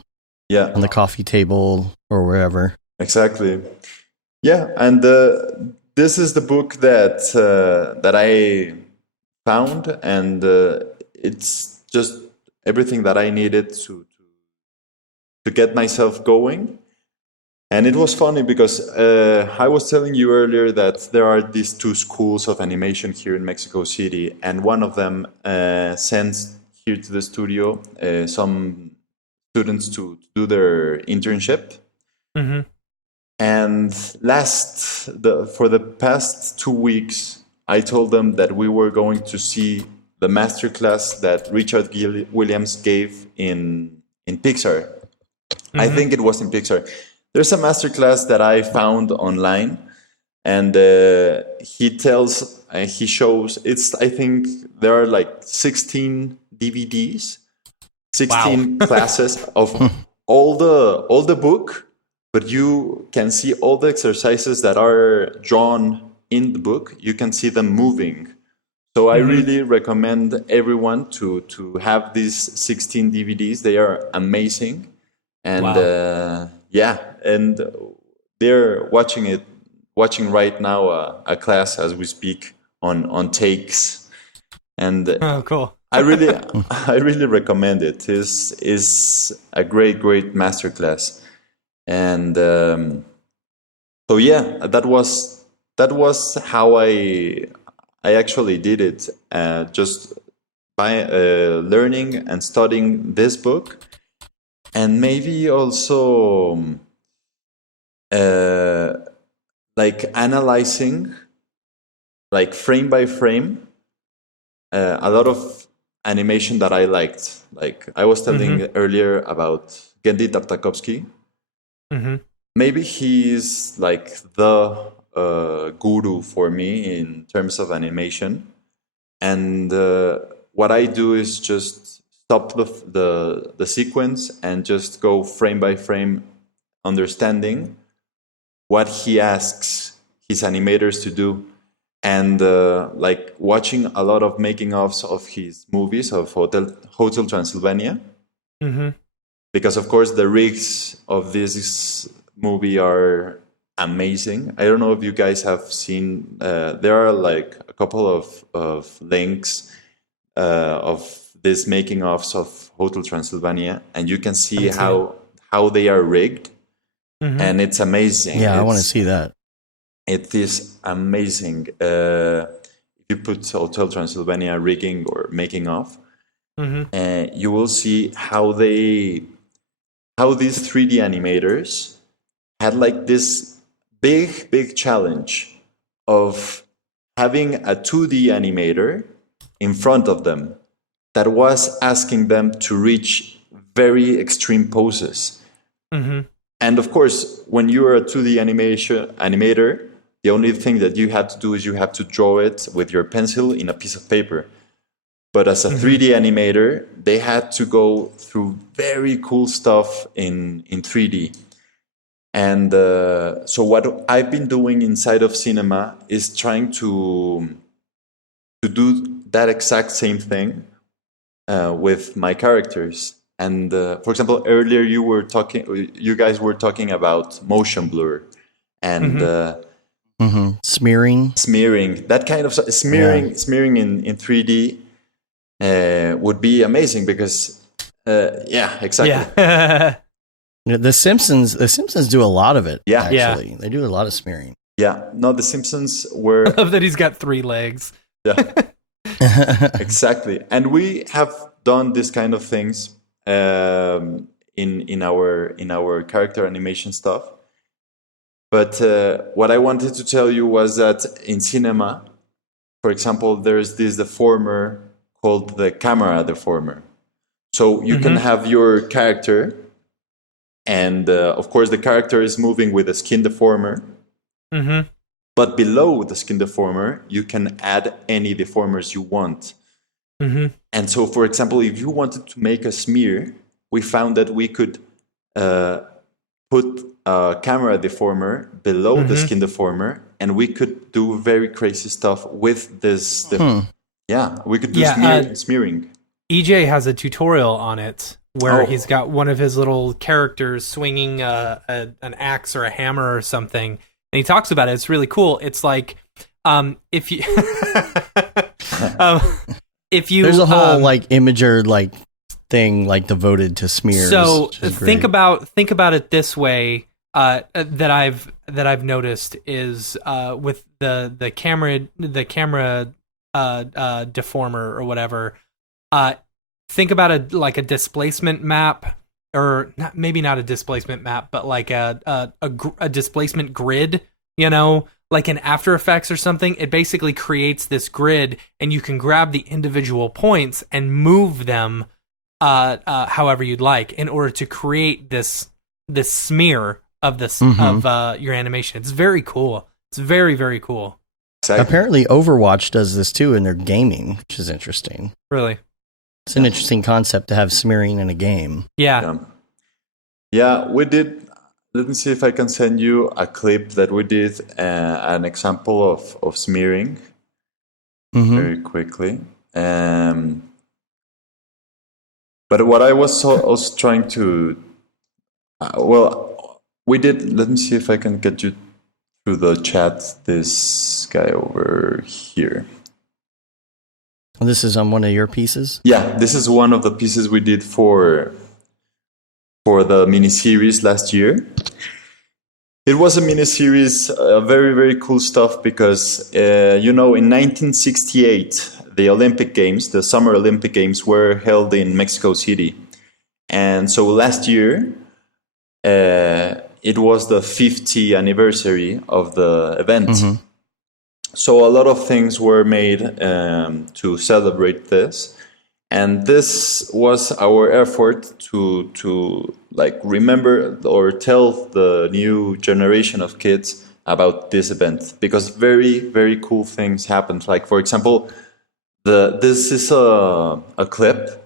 on the coffee table or wherever. Exactly. Yeah, and this is the book that I found, and it's just everything that I needed to get myself going. And it was funny because I was telling you earlier that there are these two schools of animation here in Mexico City, and one of them sends here to the studio some students to do their internship. Mm-hmm. And for the past 2 weeks, I told them that we were going to see the masterclass that Richard Williams gave in Pixar. Mm-hmm. I think it was in Pixar. There's a masterclass that I found online, and he shows. I think there are like 16 DVDs, 16 classes of all the book, but you can see all the exercises that are drawn in the book. You can see them moving. So I really recommend everyone to have these 16 DVDs. They are amazing, and and they're watching right now a class as we speak on takes, and cool. I really recommend it. Is a great masterclass, and so yeah, that was how I actually did it, just by learning and studying this book, and maybe also like analyzing, like frame by frame, a lot of animation that I liked. Like I was telling earlier about Genndy Tartakovsky. Mm-hmm. Maybe he's like the guru for me in terms of animation, and what I do is just stop the sequence and just go frame by frame, understanding what he asks his animators to do, and like watching a lot of making ofs of his movies of Hotel Transylvania, because of course the rigs of this movie are amazing. I don't know if you guys have seen. There are like a couple of links of this making ofs of Hotel Transylvania, and you can see how they are rigged, and it's amazing. Yeah, I want to see that. It is amazing. If you put Hotel Transylvania rigging or making of, you will see how these 3D animators had like this big challenge of having a 2D animator in front of them that was asking them to reach very extreme poses. And of course, when you're a 2D animator, the only thing that you have to do is you have to draw it with your pencil in a piece of paper. But as a 3D animator, they had to go through very cool stuff in 3D. And so what I've been doing inside of cinema is trying to do that exact same thing with my characters. And for example, earlier you guys were talking about motion blur and smearing, that kind of smearing in 3D would be amazing because exactly. Yeah. The Simpsons do a lot of it. Yeah, actually, they do a lot of smearing. Yeah, no, the Simpsons were. I love that he's got 3 legs. Yeah, exactly. And we have done this kind of things in our character animation stuff. But what I wanted to tell you was that in cinema, for example, there's this deformer called the camera deformer. So you can have your character, and of course the character is moving with a skin deformer. But below the skin deformer, you can add any deformers you want. And so, for example, if you wanted to make a smear, we found that we could put a camera deformer below the skin deformer, and we could do very crazy stuff with this. Yeah, we could do smearing. EJ has a tutorial on it where he's got one of his little characters swinging an axe or a hammer or something, and he talks about it. It's really cool. It's like if you there's a whole like imager like thing like devoted to smears. So think about it this way. that I've noticed is with the camera deformer or whatever. Think about a displacement map, or maybe not a displacement map, but like a displacement grid. Like in After Effects or something. It basically creates this grid, and you can grab the individual points and move them however you'd like in order to create this smear of this of your animation. It's very cool. It's very, very cool. Exactly. Apparently Overwatch does this too in their gaming, which is interesting. Really? It's an interesting concept to have smearing in a game. Yeah. Yeah, we did. Let me see if I can send you a clip that we did, an example of smearing very quickly. But what I was also trying to... we did... Let me see if I can get you through the chat, this guy over here. This is on one of your pieces? Yeah, this is one of the pieces we did for the miniseries last year. It was a miniseries, very, very cool stuff, because, in 1968, the Olympic Games, the Summer Olympic Games, were held in Mexico City. And so last year, it was the 50th anniversary of the event. So a lot of things were made to celebrate this. And this was our effort to remember or tell the new generation of kids about this event, because very, very cool things happened. Like, for example, this is a clip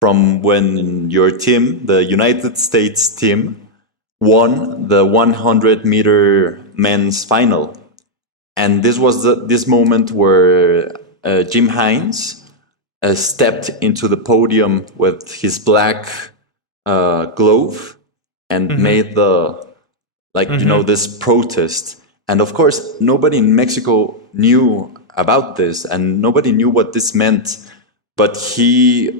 from when your team, the United States team, won the 100-meter men's final. And this was this moment where Jim Hines stepped into the podium with his black glove and made this protest. And of course, nobody in Mexico knew about this, and nobody knew what this meant. But he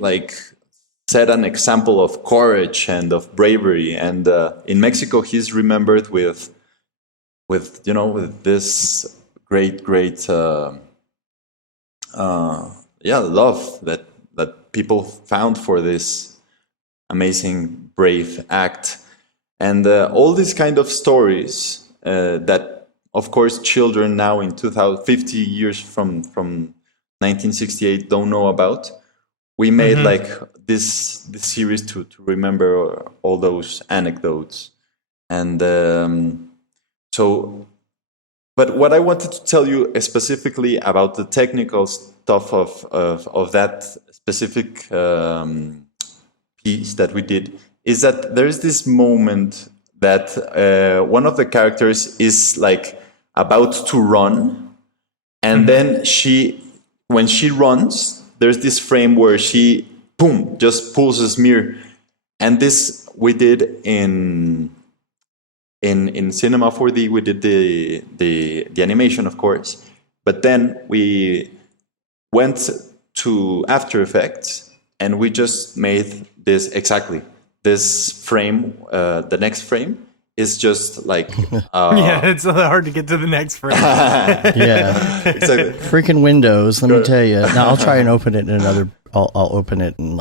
set an example of courage and of bravery. And in Mexico, he's remembered with this great love that people found for this amazing, brave act. And all these kind of stories that, of course, children now in 50 years from 1968 don't know about. We made this series to remember all those anecdotes. And but what I wanted to tell you specifically about the technical stuff of that specific piece that we did is that there is this moment that one of the characters is about to run, and then when she runs, there's this frame where she just pulls a smear, and this we did in Cinema 4D. We did the animation, of course, but then we went to After Effects and we just made this frame. The next frame is just yeah, it's hard to get to the next frame. Yeah, exactly. Freaking Windows, let me tell you. Now I'll try and open it in I'll open it in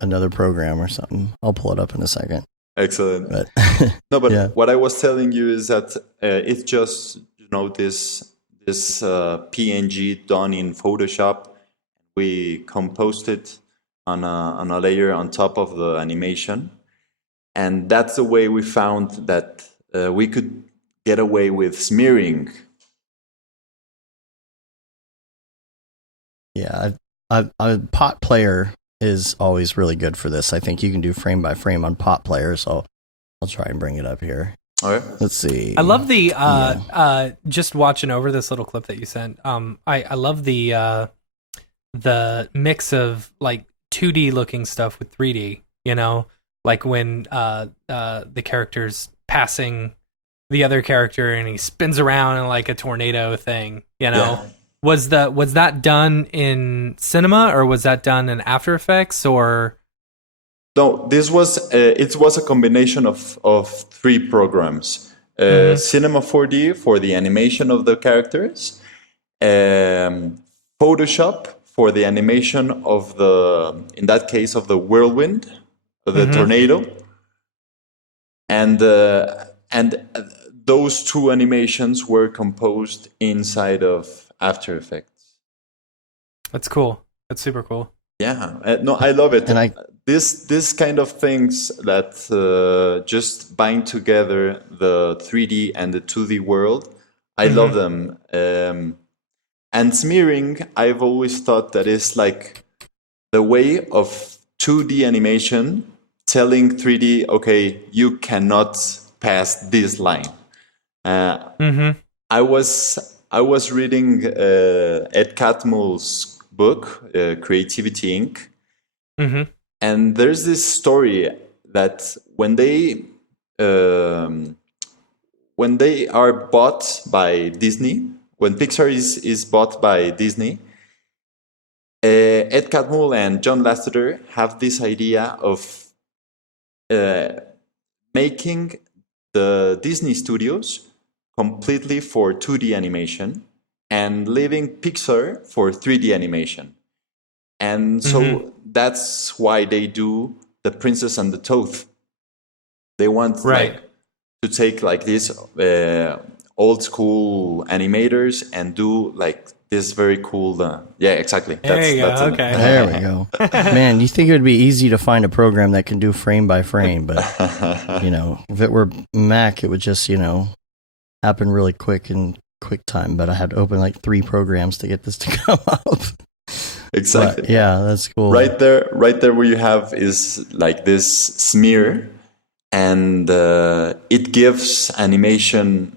another program or something. I'll pull it up in a second. Excellent. But yeah. What I was telling you is that it's just this PNG done in Photoshop. We composed it on a layer on top of the animation, and that's the way we found that we could get away with smearing. Yeah, a pot player is always really good for this. I think you can do frame by frame on pot player, so I'll try and bring it up here. Okay. Let's see. I love the just watching over this little clip that you sent. I love the mix of 2D looking stuff with 3D. Like when the character's passing the other character and he spins around in a tornado thing. Yeah. Was that done in cinema, or was that done in After Effects, or? No, this was it was a combination of three programs. Cinema 4D for the animation of the characters, Photoshop for the animation of in that case, of the whirlwind, of the tornado, and those two animations were composed inside of After Effects. That's cool. That's super cool. Yeah, no, I love it. And this kind of things that just bind together the 3D and the 2D world, I love them. And smearing, I've always thought that is like the way of 2D animation telling 3D, okay, you cannot pass this line. I was reading Ed Catmull's book, Creativity Inc. And there's this story that when they are bought by Disney, when Pixar is bought by Disney, Ed Catmull and John Lasseter have this idea of making the Disney studios completely for 2D animation and leaving Pixar for 3D animation. And so that's why they do The Princess and the Toad. They want to take like this old school animators and do like this very cool. Exactly. There we go. Man, you think it would be easy to find a program that can do frame by frame, but if it were Mac, it would just happen really quick in QuickTime. But I had to open like 3 programs to get this to come up. Exactly. But, yeah, that's cool. Right there where you have is like this smear, and it gives animation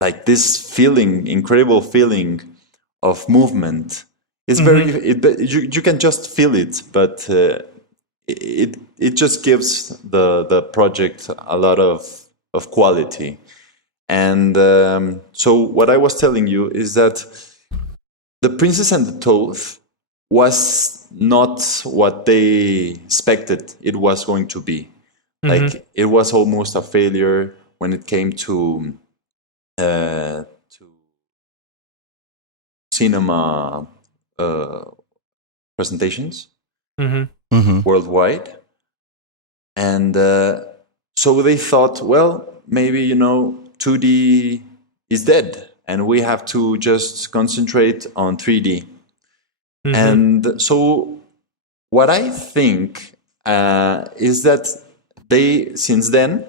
like this feeling, incredible feeling of movement. It's you can just feel it, but it just gives the project a lot of quality. And so what I was telling you is that The Princess and the Toad was not what they expected it was going to be. Like it was almost a failure when it came to cinema presentations worldwide. And so they thought, well, maybe 2D is dead and we have to just concentrate on 3D. And so what I think is that since then,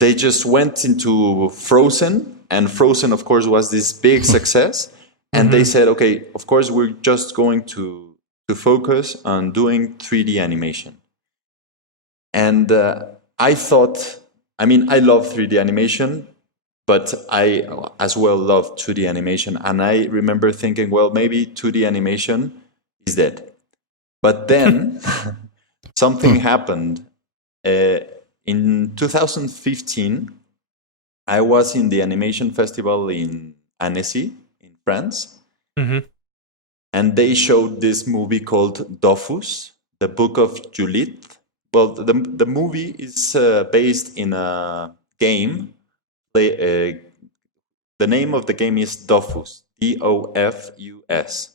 they just went into Frozen, and Frozen, of course, was this big success. And they said, okay, of course, we're just going to focus on doing 3D animation. And I thought, I love 3D animation, but I as well love 2D animation. And I remember thinking, well, maybe 2D animation is dead. But then something happened. In 2015, I was in the animation festival in Annecy, in France. And they showed this movie called Dofus, the Book of Judith. Well, the movie is based in a game. The name of the game is Dofus, Dofus.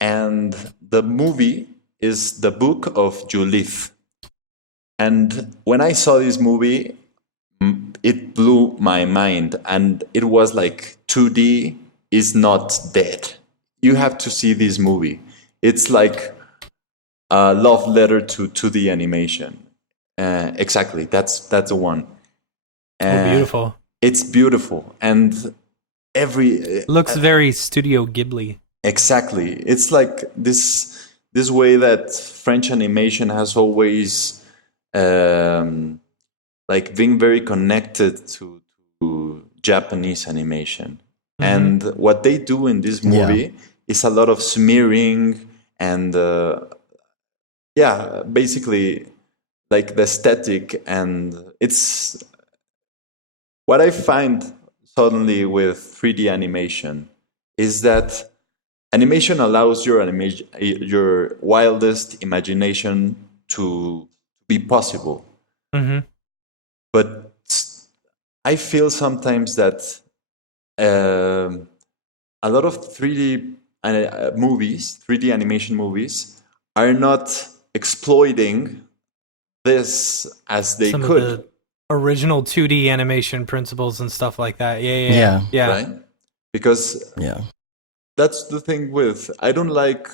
And the movie is the Book of Judith. And when I saw this movie, it blew my mind. And it was like 2D is not dead. You have to see this movie. It's like a love letter to 2D animation. Exactly, that's the one. Beautiful. It's beautiful, and looks very Studio Ghibli. Exactly, it's like this way that French animation has always like being very connected to Japanese animation. And what they do in this movie is a lot of smearing and basically like the aesthetic. And it's what I find suddenly with 3D animation is that animation allows your wildest imagination to be possible. Mm-hmm. But I feel sometimes that a lot of 3D movies, 3D animation movies, are not exploiting this as they Some could. Of the original 2D animation principles and stuff like that. Yeah. Right? Because that's the thing with, I don't like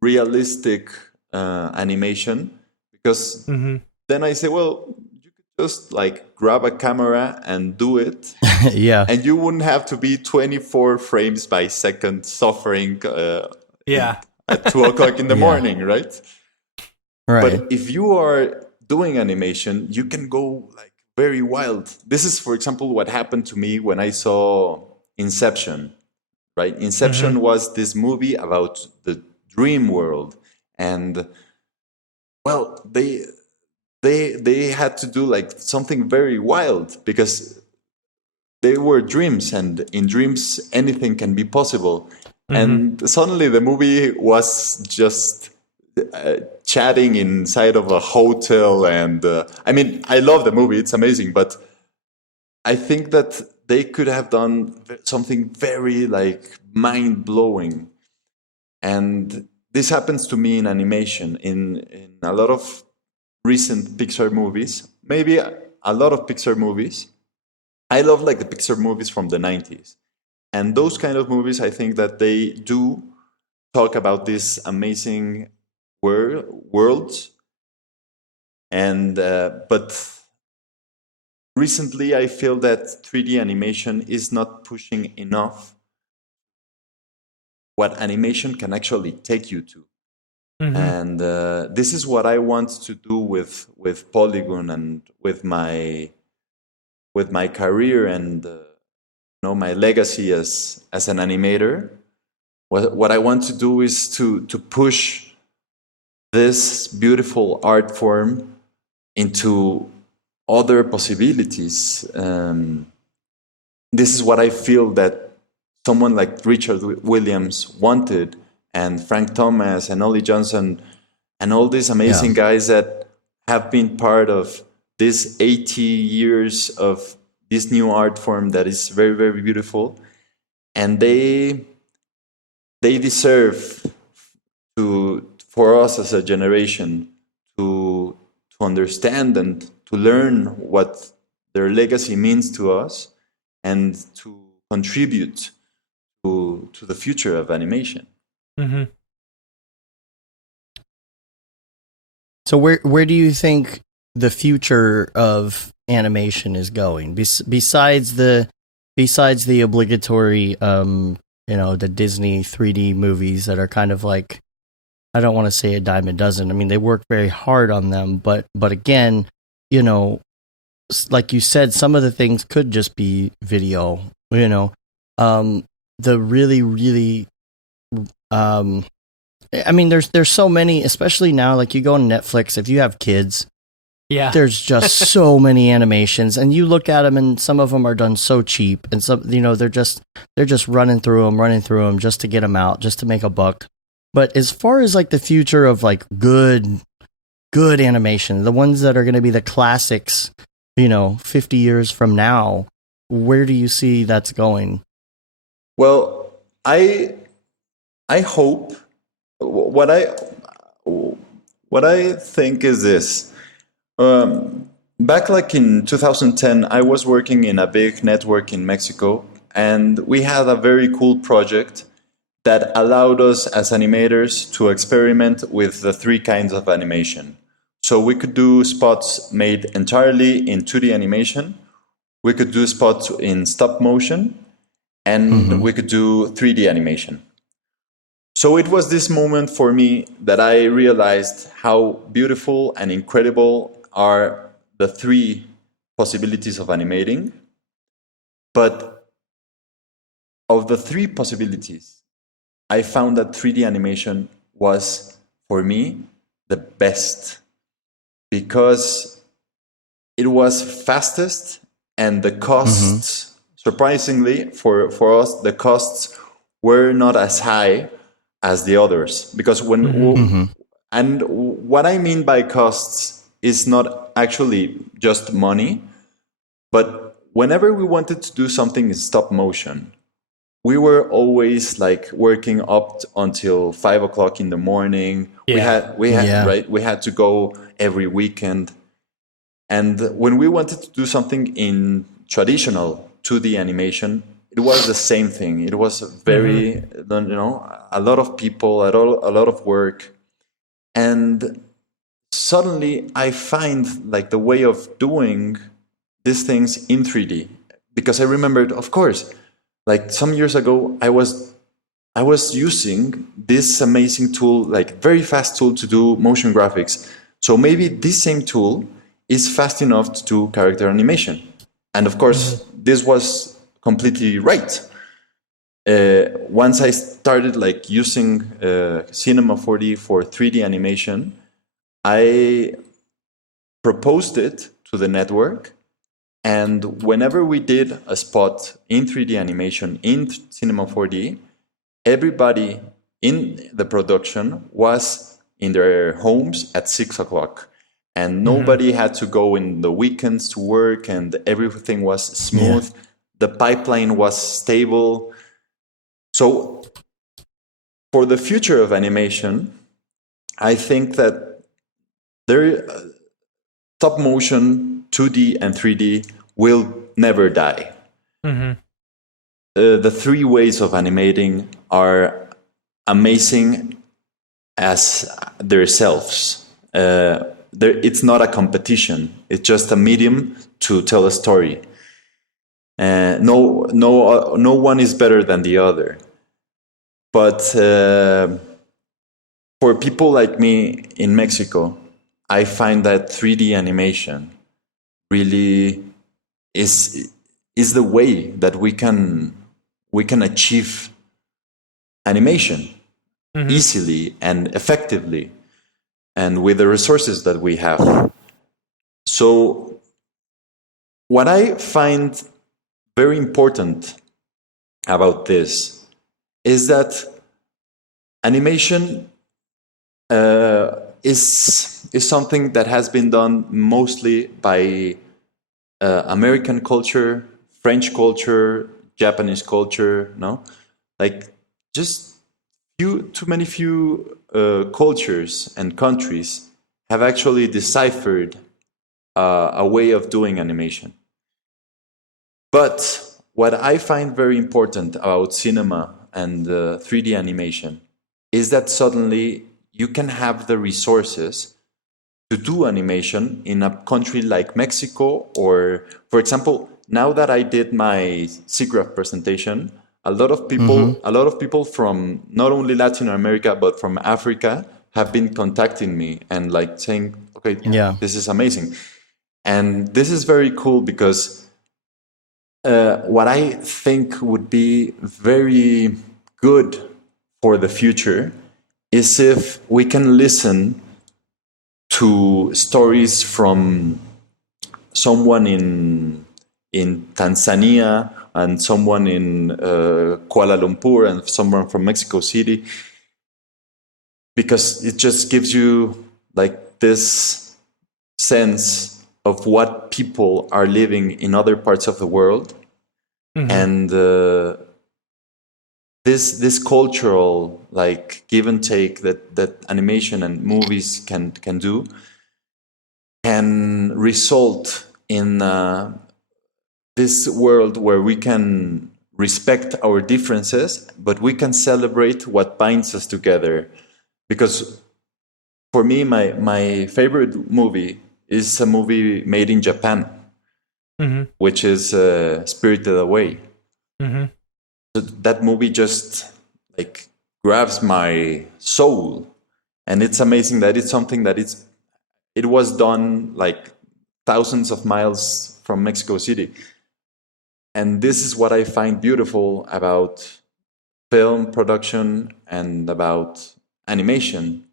realistic animation, because then I say, well, you could just like grab a camera and do it. And you wouldn't have to be 24 frames by second suffering at 2 o'clock in the morning, right? But if you are doing animation, you can go like very wild. This is, for example, what happened to me when I saw Inception, right? Inception was this movie about the dream world, and well, they had to do like something very wild, because they were dreams, and in dreams anything can be possible. And suddenly the movie was just chatting inside of a hotel, and I mean, I love the movie, it's amazing, but I think that they could have done something very like mind-blowing. And this happens to me in animation, in a lot of recent Pixar movies, maybe a lot of Pixar movies. I love like the Pixar movies from the 90s. And those kind of movies, I think that they do talk about this amazing world. And but recently I feel that 3D animation is not pushing enough what animation can actually take you to. And this is what I want to do with Polygon and with my career and my legacy as an animator. What I want to do is to push this beautiful art form into other possibilities. This is what I feel that someone like Richard Williams wanted, and Frank Thomas and Ollie Johnson and all these amazing guys that have been part of this 80 years of this new art form that is very, very beautiful. And they deserve for us as a generation to understand and to learn what their legacy means to us, and to contribute to the future of animation. So where do you think the future of animation is going? Besides the obligatory, the Disney 3D movies that are kind of like, I don't want to say a dime a dozen. I mean, they work very hard on them, but again, like you said, some of the things could just be video. The really, really, I mean, there's so many, especially now. Like you go on Netflix, if you have kids, there's just so many animations, and you look at them, and some of them are done so cheap, and some, they're just running through them just to get them out, just to make a buck. But as far as like the future of like good animation, the ones that are going to be the classics, 50 years from now, where do you see that's going? Well, I hope what I think is this. Back like in 2010, I was working in a big network in Mexico, and we had a very cool project that allowed us as animators to experiment with the 3 kinds of animation. So we could do spots made entirely in 2D animation, we could do spots in stop motion, and we could do 3D animation. So it was this moment for me that I realized how beautiful and incredible are the 3 possibilities of animating. But of the 3 possibilities, I found that 3D animation was, for me, the best, because it was fastest, and the costs, surprisingly, for us, the costs were not as high as the others. Because when And what I mean by costs is not actually just money, but whenever we wanted to do something in stop motion, we were always like working up until 5 o'clock in the morning. Yeah. We had right. We had to go every weekend. And when we wanted to do something in traditional 2D animation, it was the same thing. It was very, a lot of people, a lot of work. And suddenly I find like the way of doing these things in 3D. Because I remembered, of course, like some years ago, I was using this amazing tool, like very fast tool to do motion graphics. So maybe this same tool is fast enough to do character animation. And of course, this was completely right. Once I started like using Cinema 4D for 3D animation, I proposed it to the network. And whenever we did a spot in 3D animation in Cinema 4D, everybody in the production was in their homes at 6 o'clock. And nobody had to go in the weekends to work, and everything was smooth. Yeah. The pipeline was stable. So for the future of animation, I think that stop motion, 2D and 3D will never die. The three ways of animating are amazing as themselves. It's not a competition. It's just a medium to tell a story. No one is better than the other. But for people like me in Mexico, I find that 3D animation really is the way that we can achieve animation easily and effectively, and with the resources that we have. So what I find very important about this is that animation is something that has been done mostly by American culture, French culture, Japanese culture, no? Like just few cultures and countries have actually deciphered a way of doing animation. But what I find very important about cinema and 3D animation is that suddenly you can have the resources to do animation in a country like Mexico, or, for example, now that I did my SIGGRAPH presentation, a lot of people from not only Latin America but from Africa have been contacting me and like saying, "Okay, this is amazing," and this is very cool because what I think would be very good for the future is if we can listen to stories from someone in Tanzania and someone in Kuala Lumpur and someone from Mexico City, because it just gives you like this sense of what people are living in other parts of the world, and this cultural like give and take that animation and movies can do can result in this world where we can respect our differences, but we can celebrate what binds us together. Because for me, my favorite movie is a movie made in Japan, which is Spirited Away. So that movie just like grabs my soul, and it's amazing that it's something that it was done like thousands of miles from Mexico City. And this is what I find beautiful about film production and about animation.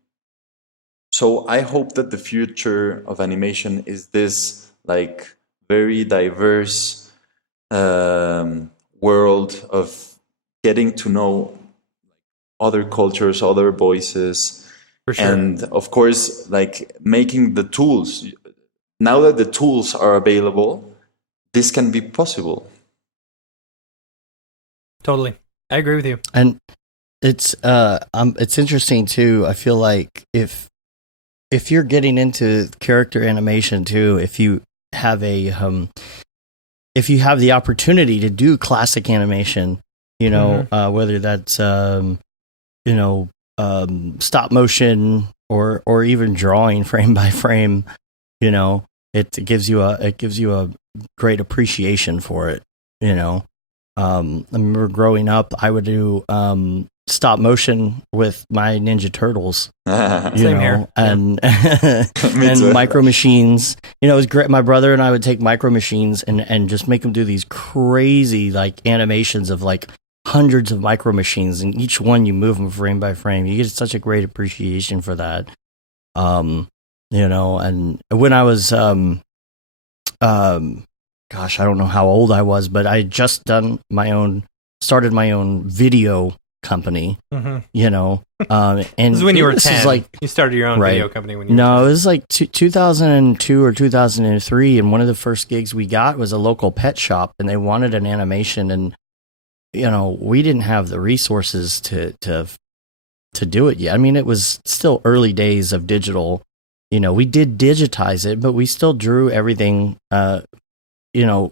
So I hope that the future of animation is this like very diverse world of getting to know other cultures, other voices, For sure. And of course, like making the tools, now that the tools are available, this can be possible. Totally. I agree with you. And it's interesting too. I feel like if you're getting into character animation too, if you have the opportunity to do classic animation, whether that's stop motion or even drawing frame by frame, it gives you a great appreciation for it. I remember growing up, I would do stop motion with my Ninja Turtles, Same here. and and Micro Machines. It was great. My brother and I would take Micro Machines and just make them do these crazy like animations of like hundreds of Micro Machines, and each one you move them frame by frame. You get such a great appreciation for that. And when I was gosh, I don't know how old I was, but I had just started my own video company, and this is when you were 10. You started your own video company when you were 10. No, it was like 2002 or 2003, and one of the first gigs we got was a local pet shop, and they wanted an animation, and we didn't have the resources to do it yet. I mean, it was still early days of digital. We did digitize it, but we still drew everything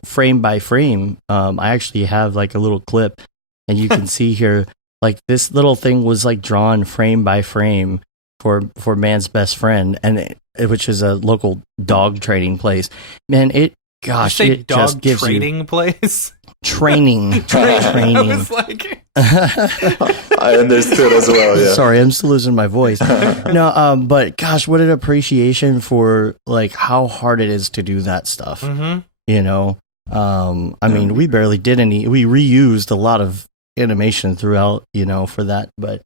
frame by frame. I actually have like a little clip, and you can see here, like this little thing was like drawn frame by frame for Man's Best Friend, and which is a local dog training place. Man, it just gives trading place. Training. I was like, I understood as well. Yeah. Sorry, I'm still losing my voice. No, but gosh, what an appreciation for like how hard it is to do that stuff. Mm-hmm. I mean, we barely did any. We reused a lot of animation throughout, for that. But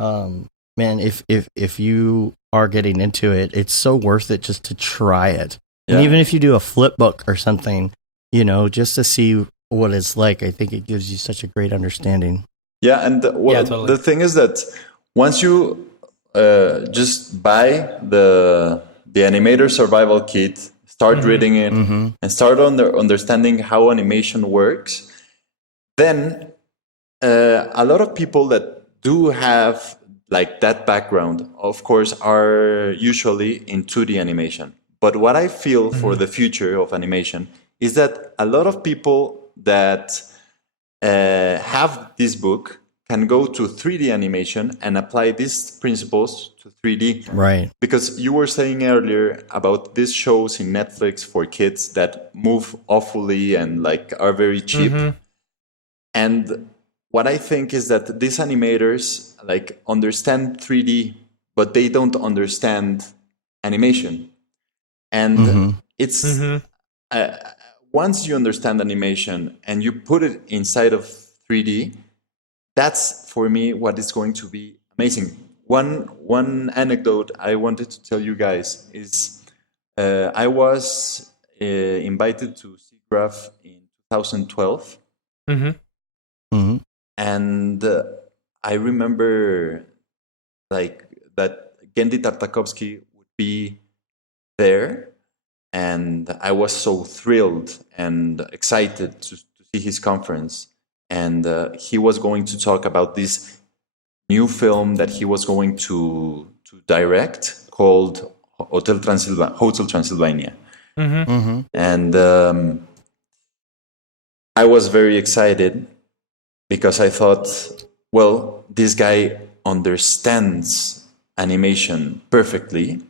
man, if you are getting into it, it's so worth it just to try it. Yeah. And even if you do a flip book or something, just to see what it's like, I think it gives you such a great understanding. Yeah, and totally. The thing is that once you just buy the Animator Survival Kit, start reading it, and start understanding how animation works, then a lot of people that do have like that background, of course, are usually in 2D animation. But what I feel for the future of animation is that a lot of people that have this book can go to 3D animation and apply these principles to 3D. Right. Because you were saying earlier about these shows in Netflix for kids that move awfully and like are very cheap. And what I think is that these animators like understand 3D, but they don't understand animation. And it's once you understand animation and you put it inside of 3D, that's for me what is going to be amazing. One anecdote I wanted to tell you guys is I was invited to Mograph in 2012, and I remember like that Gendy Tartakovsky would be there. And I was so thrilled and excited to see his conference. And he was going to talk about this new film that he was going to direct called Hotel Transylvania. And I was very excited because I thought, well, this guy understands animation perfectly.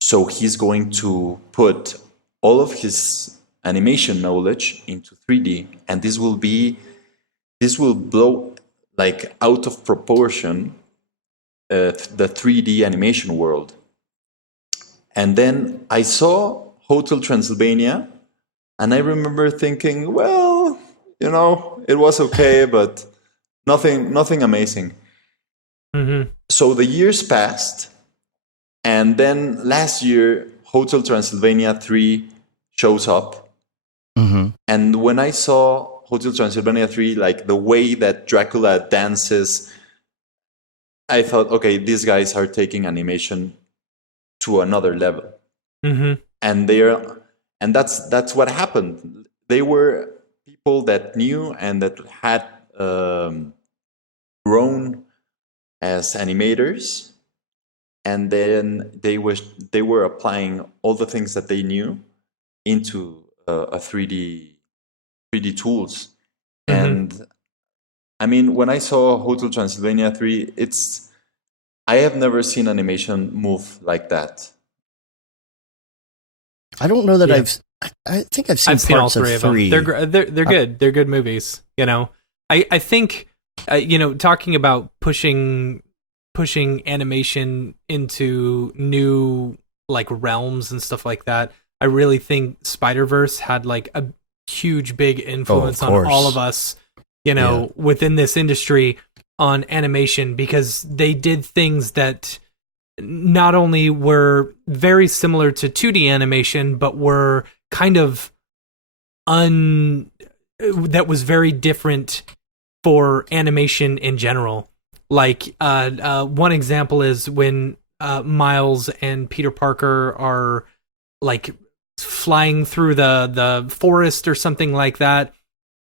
So he's going to put all of his animation knowledge into 3D, and this will blow like out of proportion the 3D animation world. And then I saw Hotel Transylvania, and I remember thinking, well, it was okay, but nothing amazing. So the years passed. And then last year, Hotel Transylvania 3 shows up. And when I saw Hotel Transylvania 3, like the way that Dracula dances, I thought, okay, these guys are taking animation to another level, and that's what happened. They were people that knew and that had grown as animators, and then they were applying all the things that they knew into a 3D tools. And I mean, when I saw Hotel Transylvania 3, I have never seen animation move like that. I don't know that I think I've seen all three of them. They're good. They're good movies. You know, I think talking about pushing animation into new like realms and stuff like that. I really think Spider-Verse had like a huge big influence on all of us, within this industry on animation, because they did things that not only were very similar to 2D animation, but were kind of that was very different for animation in general. Like one example is when Miles and Peter Parker are like flying through the forest or something like that.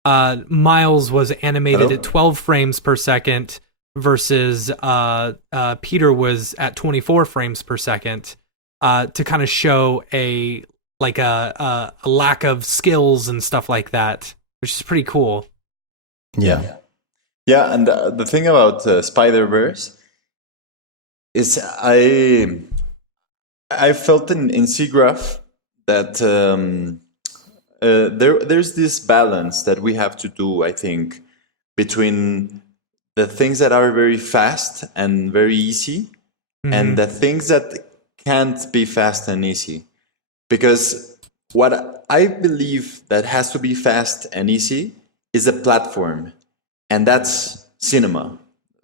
Miles was animated at 12 frames per second versus Peter was at 24 frames per second, to kind of show a lack of skills and stuff like that, which is pretty cool. Yeah, and the thing about Spider-Verse is I felt in SIGGRAPH that there's this balance that we have to do, I think, between the things that are very fast and very easy, and the things that can't be fast and easy. Because what I believe that has to be fast and easy is a platform, and that's Cinema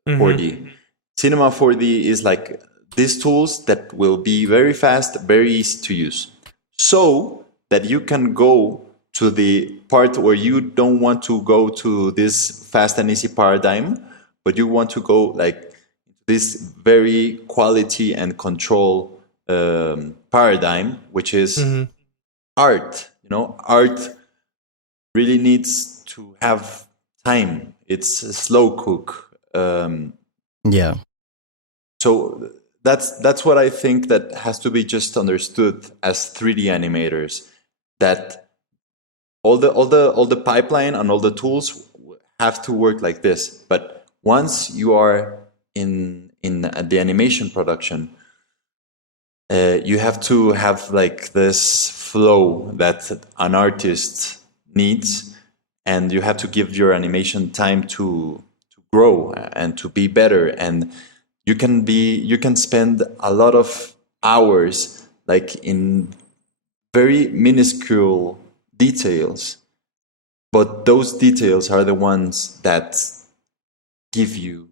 4D. Cinema 4D is like these tools that will be very fast, very easy to use, so that you can go to the part where you don't want to go to this fast and easy paradigm, but you want to go like this very quality and control paradigm, which is art. Art really needs to have time. It's a slow cook. So that's what I think that has to be just understood as 3D animators. That all the pipeline and all the tools have to work like this. But once you are in the animation production, you have to have like this flow that an artist needs, and you have to give your animation time to grow and to be better. And you can spend a lot of hours like in very minuscule details, but those details are the ones that give you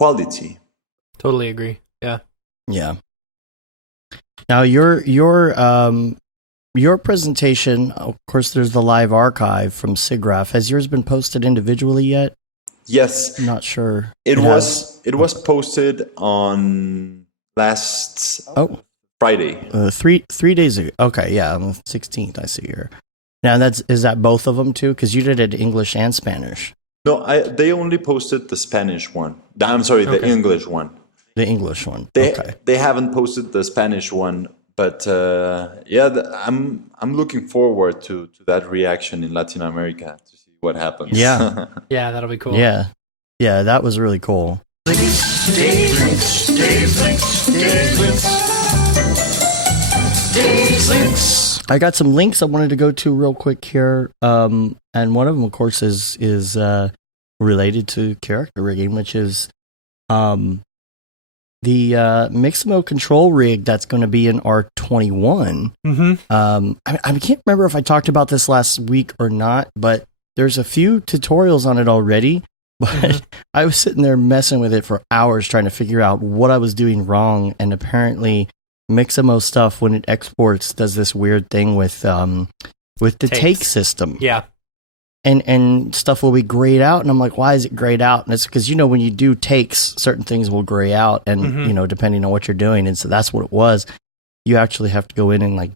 quality. Totally agree. Yeah. Now your presentation, of course, there's the live archive from SIGGRAPH. Has yours been posted individually yet? Yes. I'm not sure. It was posted on last Friday. 3 days ago. Okay, yeah, on the 16th, I see here. Now, is that both of them too? Because you did it English and Spanish. No, they only posted the Spanish one. I'm sorry, the English one. The English one. They haven't posted the Spanish one, but I'm looking forward to that reaction in Latin America to see what happens. Yeah. Yeah, that'll be cool. Yeah, that was really cool. I got some links I wanted to go to real quick here, and one of them, of course, is related to character rigging, which is the Mixamo control rig that's going to be in R21. I can't remember if I talked about this last week or not, but there's a few tutorials on it already. But I was sitting there messing with it for hours trying to figure out what I was doing wrong, and apparently Mixamo stuff, when it exports, does this weird thing with the take system. Yeah. and stuff will be grayed out, and I'm like, why is it grayed out? And it's because, when you do takes, certain things will gray out, and depending on what you're doing, and so that's what it was. You actually have to go in and like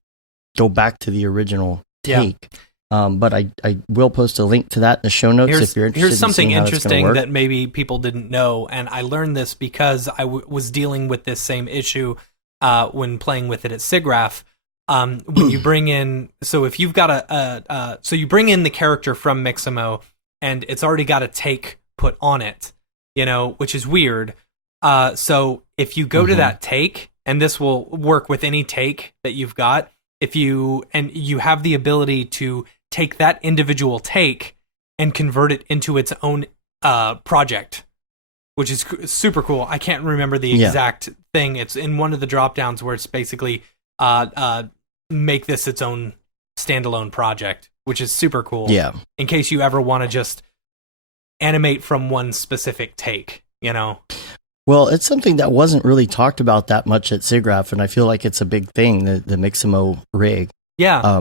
go back to the original take. But I will post a link to that in the show notes if you're interested. Here's something in interesting that maybe people didn't know, and I learned this because I was dealing with this same issue when playing with it at SIGGRAPH. When you bring in, so if you've got so you bring in the character from Mixamo, and it's already got a take put on it, which is weird. So if you go to that take, and this will work with any take that you've got, you have the ability to take that individual take and convert it into its own project, which is super cool. I can't remember the exact thing. It's in one of the drop downs where it's basically make this its own standalone project, which is super cool. Yeah. In case you ever want to just animate from one specific take, Well, it's something that wasn't really talked about that much at SIGGRAPH, and I feel like it's a big thing, the Mixamo rig. Yeah.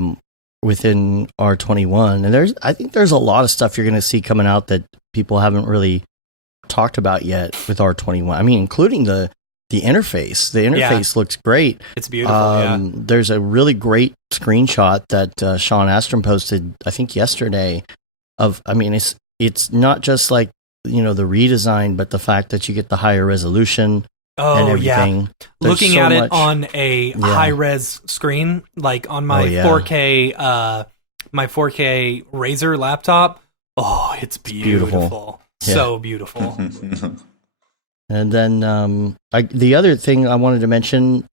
Within R21. And I think there's a lot of stuff you're going to see coming out that people haven't really talked about yet with R21. I mean, including the interface. The interface looks great. It's beautiful, There's a really great screenshot that Sean Astrom posted, I think yesterday, it's not just like, the redesign, but the fact that you get the higher resolution and everything. Yeah. Looking at it on a high-res screen, like on my 4K my 4K Razer laptop, it's beautiful. So beautiful. And then the other thing I wanted to mention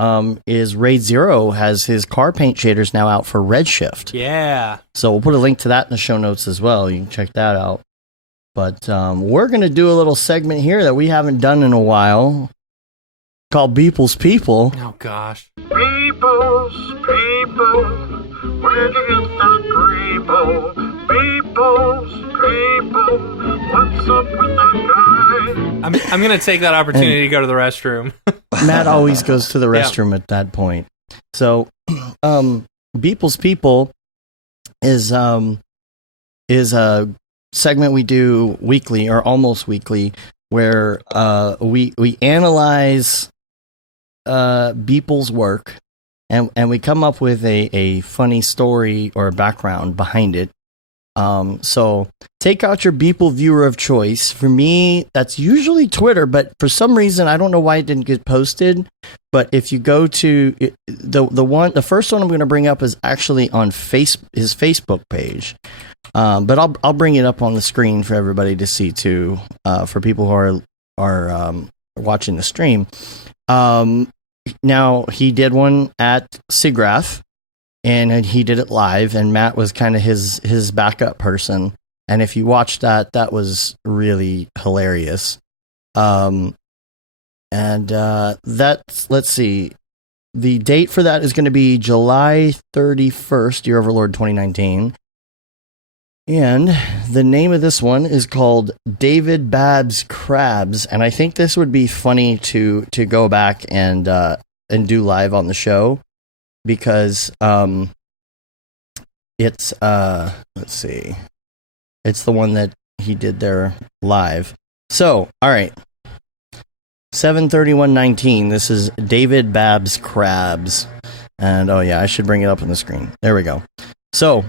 is Raid Zero has his car paint shaders now out for Redshift. Yeah. So we'll put a link to that in the show notes as well. You can check that out. But we're going to do a little segment here that we haven't done in a while called Beeple's People. Oh, gosh. Beeple's People, where'd you get that Greeble? Beeple's People, what's up with that guy? I'm going to take that opportunity to go to the restroom. Matt always goes to the restroom at that point. So, Beeple's People is a segment we do weekly or almost weekly where we analyze Beeple's work and we come up with a funny story or a background behind it. So take out your Beeple viewer of choice. For me, that's usually Twitter, but for some reason, I don't know why it didn't get posted. But if you go to the first one I'm going to bring up is actually on his Facebook page. But I'll bring it up on the screen for everybody to see too, for people who are watching the stream. Now he did one at SIGGRAPH, and he did it live, and Matt was kind of his backup person. And if you watch that was really hilarious. And let's see, the date for that is going to be July 31st, Year of our Lord 2019. And the name of this one is called David Babs Crabs, and I think this would be funny to go back and do live on the show because it's let's see, it's the one that he did there live. So, all right, 7/31/19. This is David Babs Crabs, and I should bring it up on the screen. There we go. So,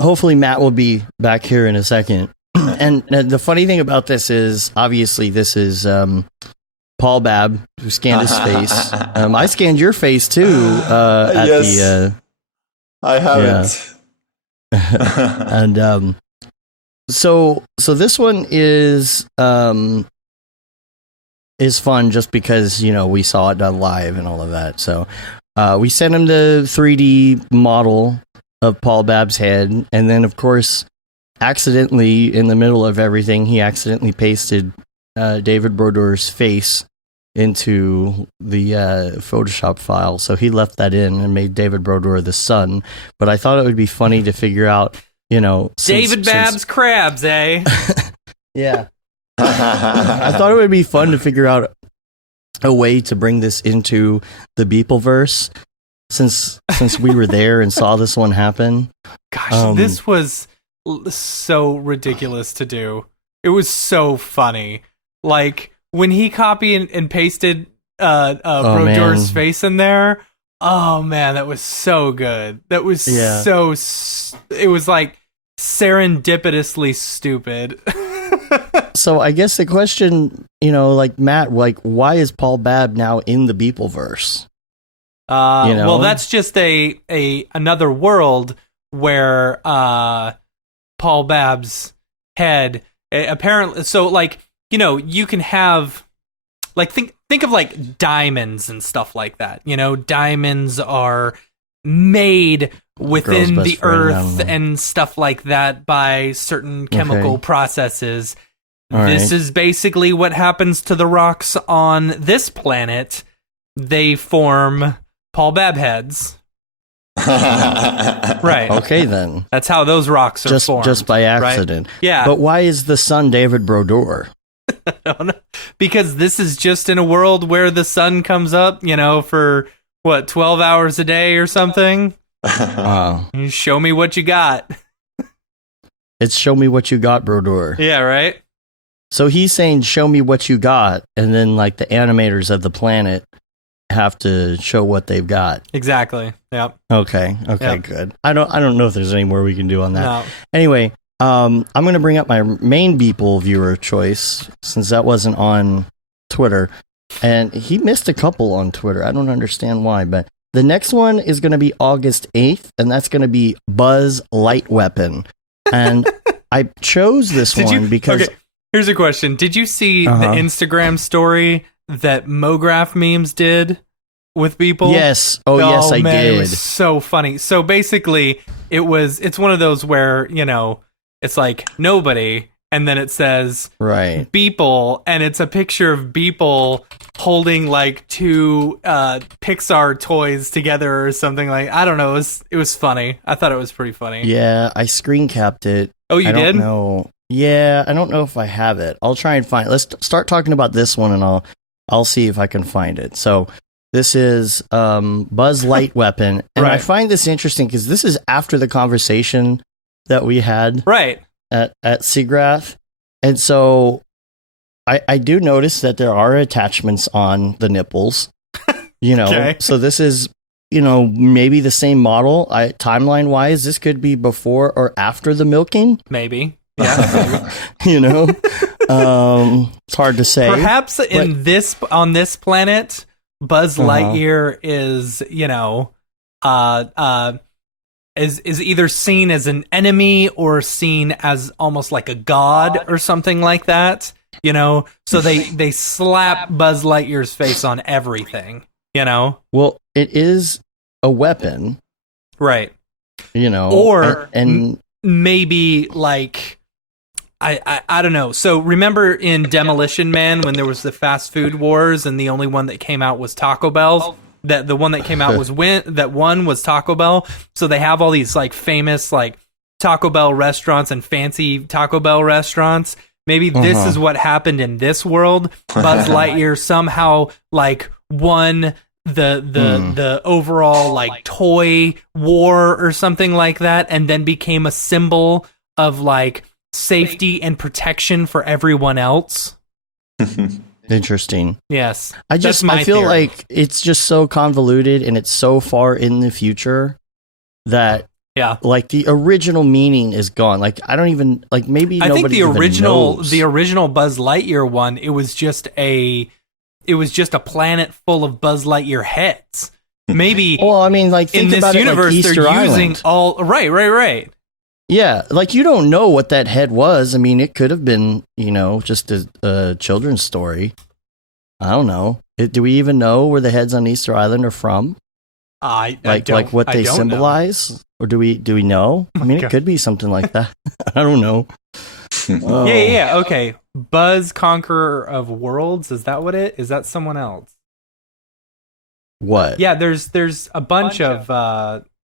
hopefully Matt will be back here in a second. And the funny thing about this is, obviously, this is Paul Babb who scanned his face. I scanned your face too. Yes, I have it. And so this one is fun just because we saw it done live and all of that. So we sent him the 3D model of Paul Babb's head, and then of course, accidentally in the middle of everything, he accidentally pasted David Brodeur's face into the Photoshop file. So he left that in and made David Brodeur the son. But I thought it would be funny to figure out, David Babs Crabs, eh? Yeah. I thought it would be fun to figure out a way to bring this into the Beepleverse. since we were there and saw this one happen. Gosh, this was so ridiculous to do. It was so funny. Like when he copied and pasted Brodor's face in there. Oh man, that was so good. That was it was like serendipitously stupid. So I guess the question, like Matt, like why is Paul Babb now in the Beepleverse? Well, that's just another world where Paul Babb's head apparently. So like you can have like think of like diamonds and stuff like that. Diamonds are made within the earth and stuff like that by certain chemical processes. This is basically what happens to the rocks on this planet. They form Paul Babb heads. Right. Okay, then. That's how those rocks are formed. Just by accident. Right? Yeah. But why is the sun David Brodor? I don't know. Because this is just in a world where the sun comes up, for 12 hours a day or something. Wow. Show me what you got. It's show me what you got, Brodor. Yeah, right? So he's saying, show me what you got, and then like the animators of the planet have to show what they've got. Exactly. Yep. Okay. Yep. Good. I don't know if there's any more we can do on that. No. Anyway, I'm going to bring up my main Beeple viewer choice since that wasn't on Twitter, and he missed a couple on Twitter. I don't understand why, but the next one is going to be August 8th, and that's going to be Buzz Light Weapon. And I chose this one because... Okay. Here's a question. Did you see the Instagram story that Mograph memes did with people? Yes. Yes, I did. It was so funny. So basically, it's one of those where, it's like nobody, and then it says Beeple, and it's a picture of Beeple holding like two Pixar toys together or something like. I don't know. It was funny. I thought it was pretty funny. Yeah, I screen capped it. Oh, you did? No. Yeah, I don't know if I have it. I'll try and find it. Let's start talking about this one, and I'll see if I can find it. So this is Buzz Light Weapon, and I find this interesting because this is after the conversation that we had at Seagrath, and so I do notice that there are attachments on the nipples. Okay. So this is maybe the same model. Timeline wise, this could be before or after the milking. Maybe. Yeah. It's hard to say. Perhaps on this planet, Buzz Lightyear is, is either seen as an enemy or seen as almost like a god or something like that. So they slap Buzz Lightyear's face on everything. Well, it is a weapon, right? Or maybe like. I don't know. So remember in Demolition Man when there was the fast food wars and the only one that came out was Taco Bell? That the one that came out was was Taco Bell. So they have all these like famous like Taco Bell restaurants and fancy Taco Bell restaurants. Maybe this is what happened in this world. Buzz Lightyear somehow like won the overall like toy war or something like that, and then became a symbol of like safety and protection for everyone else. Interesting. Yes. I feel theory. like it's just so convoluted and it's so far in the future that like the original meaning is gone. Like I don't even like maybe I think the original Buzz Lightyear one, it was just a planet full of Buzz Lightyear heads. Maybe well, I mean like think in this about universe it like Easter they're using Island. all right. Yeah, like you don't know what that head was. I mean, it could have been, just a children's story. I don't know. Do we even know where the heads on Easter Island are from? I don't, like what they symbolize, know. Or do we know? I mean, it could be something like that. I don't know. Yeah. Okay, Buzz, Conqueror of Worlds. Is that what it is? That someone else? What? Yeah, there's a bunch of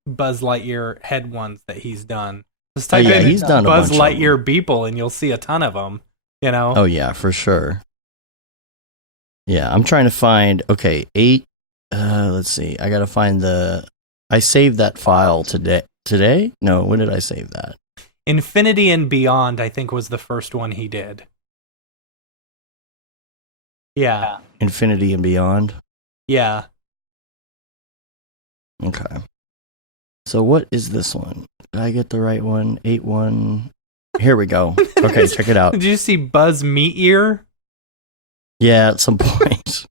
Buzz Lightyear head ones that he's done. Just type in he's done Buzz a bunch Lightyear Beeple and you'll see a ton of them, Oh, yeah, for sure. Yeah, I'm trying to find, 8 let's see. I gotta find I saved that file today. Today? No, when did I save that? Infinity and Beyond, I think, was the first one he did. Yeah. Infinity and Beyond? Yeah. Okay. So what is this one? Did I get the right one? 8-1. Here we go. Okay, check it out. Did you see Buzz Meat-Ear? Yeah, at some point.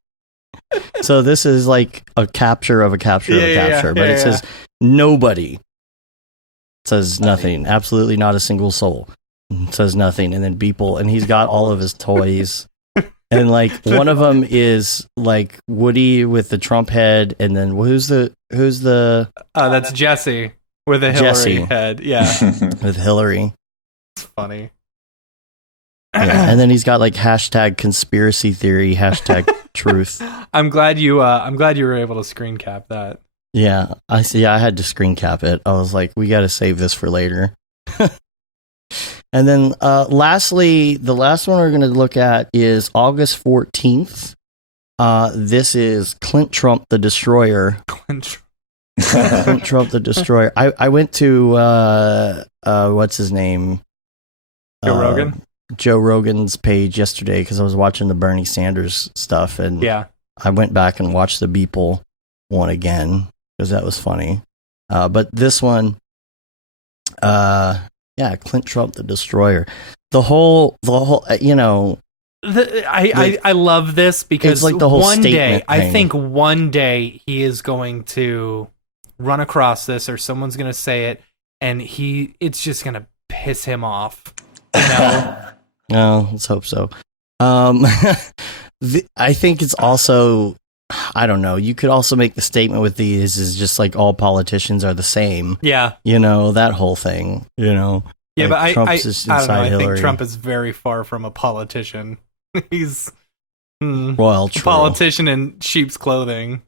So this is like a capture of a capture of a capture, but it says nobody. It says nothing. Absolutely not a single soul. It says nothing. And then Beeple, and he's got all of his toys. And like one of them is like Woody with the Trump head, and then who's the that's Jesse with a Hillary head. Yeah. With Hillary. It's funny. Yeah, and then he's got like hashtag conspiracy theory, hashtag truth. I'm glad you were able to screen cap that. Yeah, I see. I had to screen cap it. I was like, we got to save this for later. And then lastly, the last one we're going to look at is August 14th. This is Clint Trump the Destroyer. Clint Trump the Destroyer. I went to what's his name? Joe Rogan. Joe Rogan's page yesterday because I was watching the Bernie Sanders stuff, and I went back and watched the Beeple one again because that was funny. But this one, Clint Trump the Destroyer. The whole, you know. I love this because it's like the whole one day, thing. I think one day he is going to run across this, or someone's going to say it, and it's just going to piss him off. You know? No, let's hope so. I think it's also, I don't know, you could also make the statement with these is just like all politicians are the same. Yeah. You know, that whole thing, you know. Yeah, like but I don't know. I think Trump is very far from a politician. He's a politician in sheep's clothing.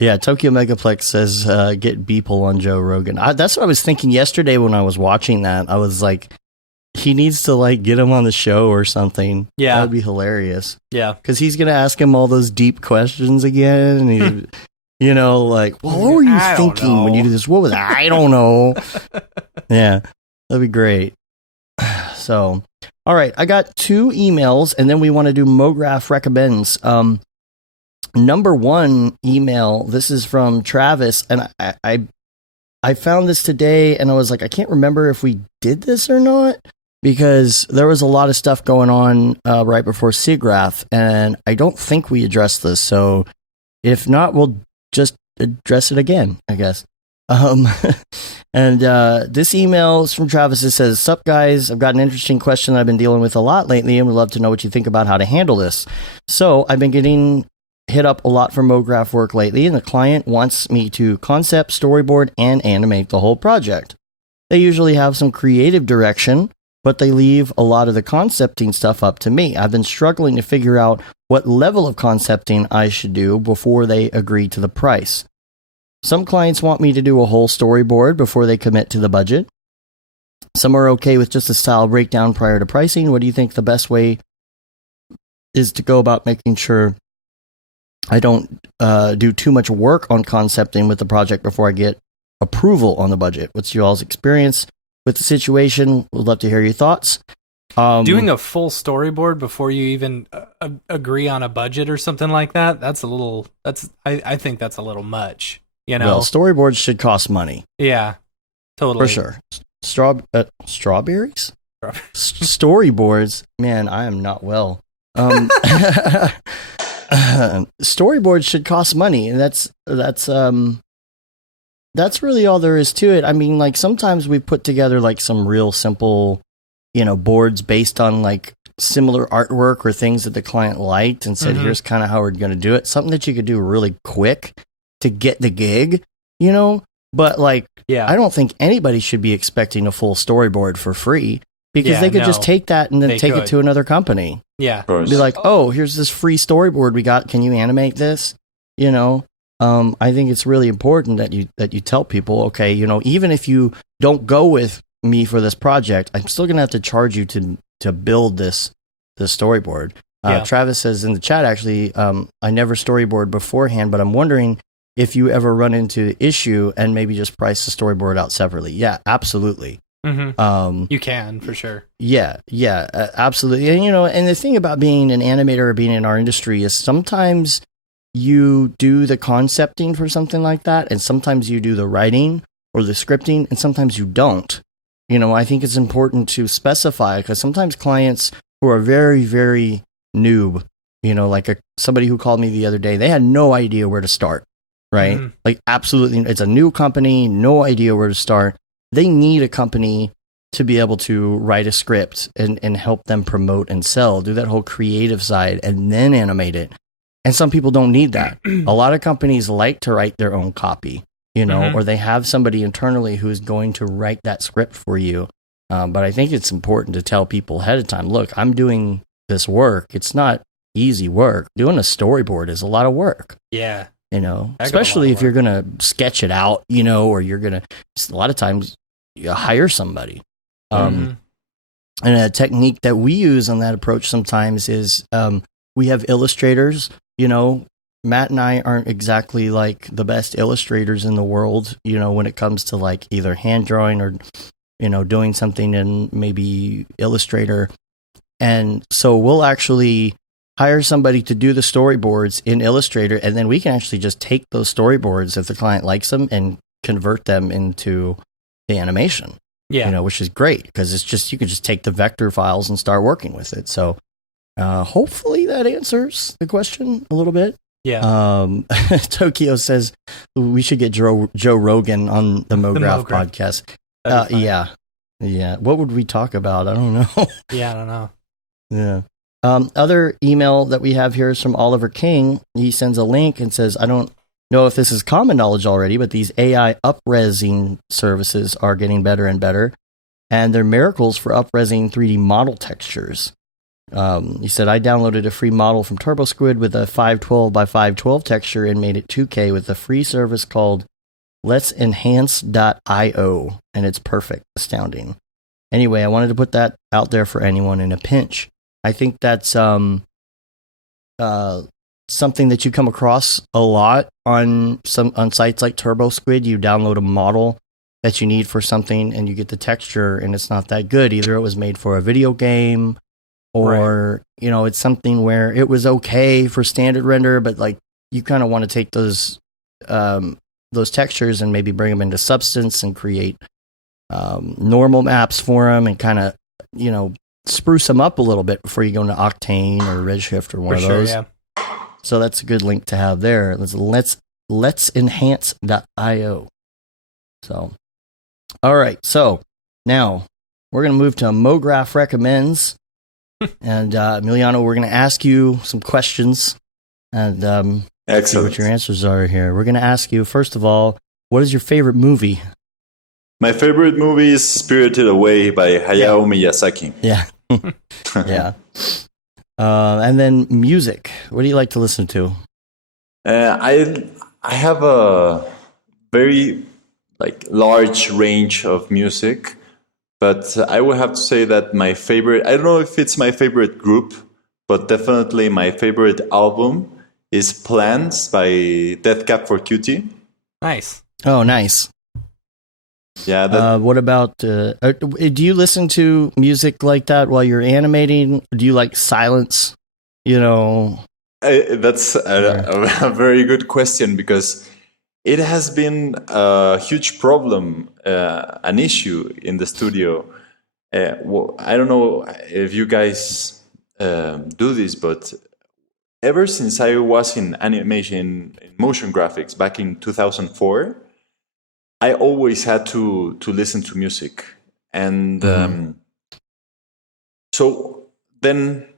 Yeah, Tokyo Megaplex says get Beeple on Joe Rogan. That's what I was thinking yesterday when I was watching that. I was like, he needs to like get him on the show or something. Yeah, that'd be hilarious. Yeah, because he's gonna ask him all those deep questions again, and he, you know, like, well, what were you thinking when you did this? What was I don't know. Yeah, that'd be great. So, all right, I got 2 emails, and then we want to do Mograph recommends. Number 1 email. This is from Travis, and I found this today, and I was like, I can't remember if we did this or not, because there was a lot of stuff going on right before SIGGRAPH, and I don't think we addressed this. So if not, we'll just address it again, I guess. And this email is from Travis. It says, "Sup guys, I've got an interesting question that I've been dealing with a lot lately, and would love to know what you think about how to handle this. So I've been getting hit up a lot for Mograph work lately, and the client wants me to concept, storyboard, and animate the whole project. They usually have some creative direction, but they leave a lot of the concepting stuff up to me. I've been struggling to figure out what level of concepting I should do before they agree to the price. Some clients want me to do a whole storyboard before they commit to the budget. Some are okay with just a style breakdown prior to pricing. What do you think the best way is to go about making sure I don't do too much work on concepting with the project before I get approval on the budget? What's your all's experience with the situation? Would love to hear your thoughts." Doing a full storyboard before you even agree on a budget or something like that, I think that's a little much. You know, well, storyboards should cost money. Yeah, totally. For sure. Strawberries? Storyboards? Man, I am not well. Storyboards should cost money, and that's really all there is to it. I mean, like, sometimes we put together like some real simple, you know, boards based on like similar artwork or things that the client liked and said, here's kind of how we're going to do it. Something that you could do really quick to get the gig, you know? But like, I don't think anybody should be expecting a full storyboard for free, because they could just take that and then take it to another company. Yeah. Be like, oh, here's this free storyboard we got. Can you animate this? You know, I think it's really important that you tell people, okay, you know, even if you don't go with me for this project, I'm still going to have to charge you to build this storyboard. Travis says in the chat, actually, I never storyboard beforehand, but I'm wondering if you ever run into the issue and maybe just price the storyboard out separately. Yeah, absolutely. Mm-hmm. You can, for sure. Yeah, absolutely. And, and the thing about being an animator or being in our industry is sometimes you do the concepting for something like that, and sometimes you do the writing or the scripting, and sometimes you don't. I think it's important to specify, because sometimes clients who are very, very noob, like somebody who called me the other day, they had no idea where to start, right? Mm-hmm. Like, absolutely, it's a new company, no idea where to start. They need a company to be able to write a script and help them promote and sell, do that whole creative side, and then animate it. And some people don't need that. A lot of companies like to write their own copy, or they have somebody internally who is going to write that script for you. But I think it's important to tell people ahead of time, look, I'm doing this work. It's not easy work. Doing a storyboard is a lot of work. Yeah. Especially if you're going to sketch it out, or you're going to, a lot of times you hire somebody. And a technique that we use on that approach sometimes is we have illustrators. Matt and I aren't exactly like the best illustrators in the world, when it comes to like either hand drawing or, doing something in maybe Illustrator. And so we'll actually hire somebody to do the storyboards in Illustrator, and then we can actually just take those storyboards if the client likes them and convert them into the animation. Yeah. Which is great, because it's just, you can just take the vector files and start working with it. So hopefully that answers the question a little bit. Yeah. Tokyo says we should get Joe Rogan on the Mograph podcast. Yeah. What would we talk about? I don't know. Yeah, I don't know. Yeah. Other email that we have here is from Oliver King. He sends a link and says, I don't know if this is common knowledge already, but these AI up-resing services are getting better and better, and they're miracles for up-resing 3D model textures. He said, I downloaded a free model from TurboSquid with a 512 by 512 texture and made it 2K with a free service called let'senhance.io, and it's perfect. Astounding. Anyway, I wanted to put that out there for anyone in a pinch. I think that's something that you come across a lot on sites like TurboSquid. You download a model that you need for something and you get the texture and it's not that good. Either it was made for a video game, or it's something where it was okay for standard render, but like you kind of want to take those textures and maybe bring them into Substance and create normal maps for them and kind of spruce them up a little bit before you go into Octane or Redshift or one of those. Yeah. So that's a good link to have there. Let'senhance.io. So, all right. So now we're going to move to Mograph Recommends. And Emiliano, we're going to ask you some questions and see what your answers are here. We're going to ask you, first of all, what is your favorite movie? My favorite movie is Spirited Away by Hayao Miyazaki. Yeah. Yeah. And then music. What do you like to listen to? I have a very large range of music. But I would have to say that my favorite, I don't know if it's my favorite group, but definitely my favorite album is Plans by Death Cab for Cutie. Nice. Oh, nice. Yeah. What about, do you listen to music like that while you're animating? Do you like silence? That's a very good question, because it has been a huge problem, an issue in the studio. I don't know if you guys do this, but ever since I was in animation, in motion graphics back in 2004, I always had to listen to music. And so then,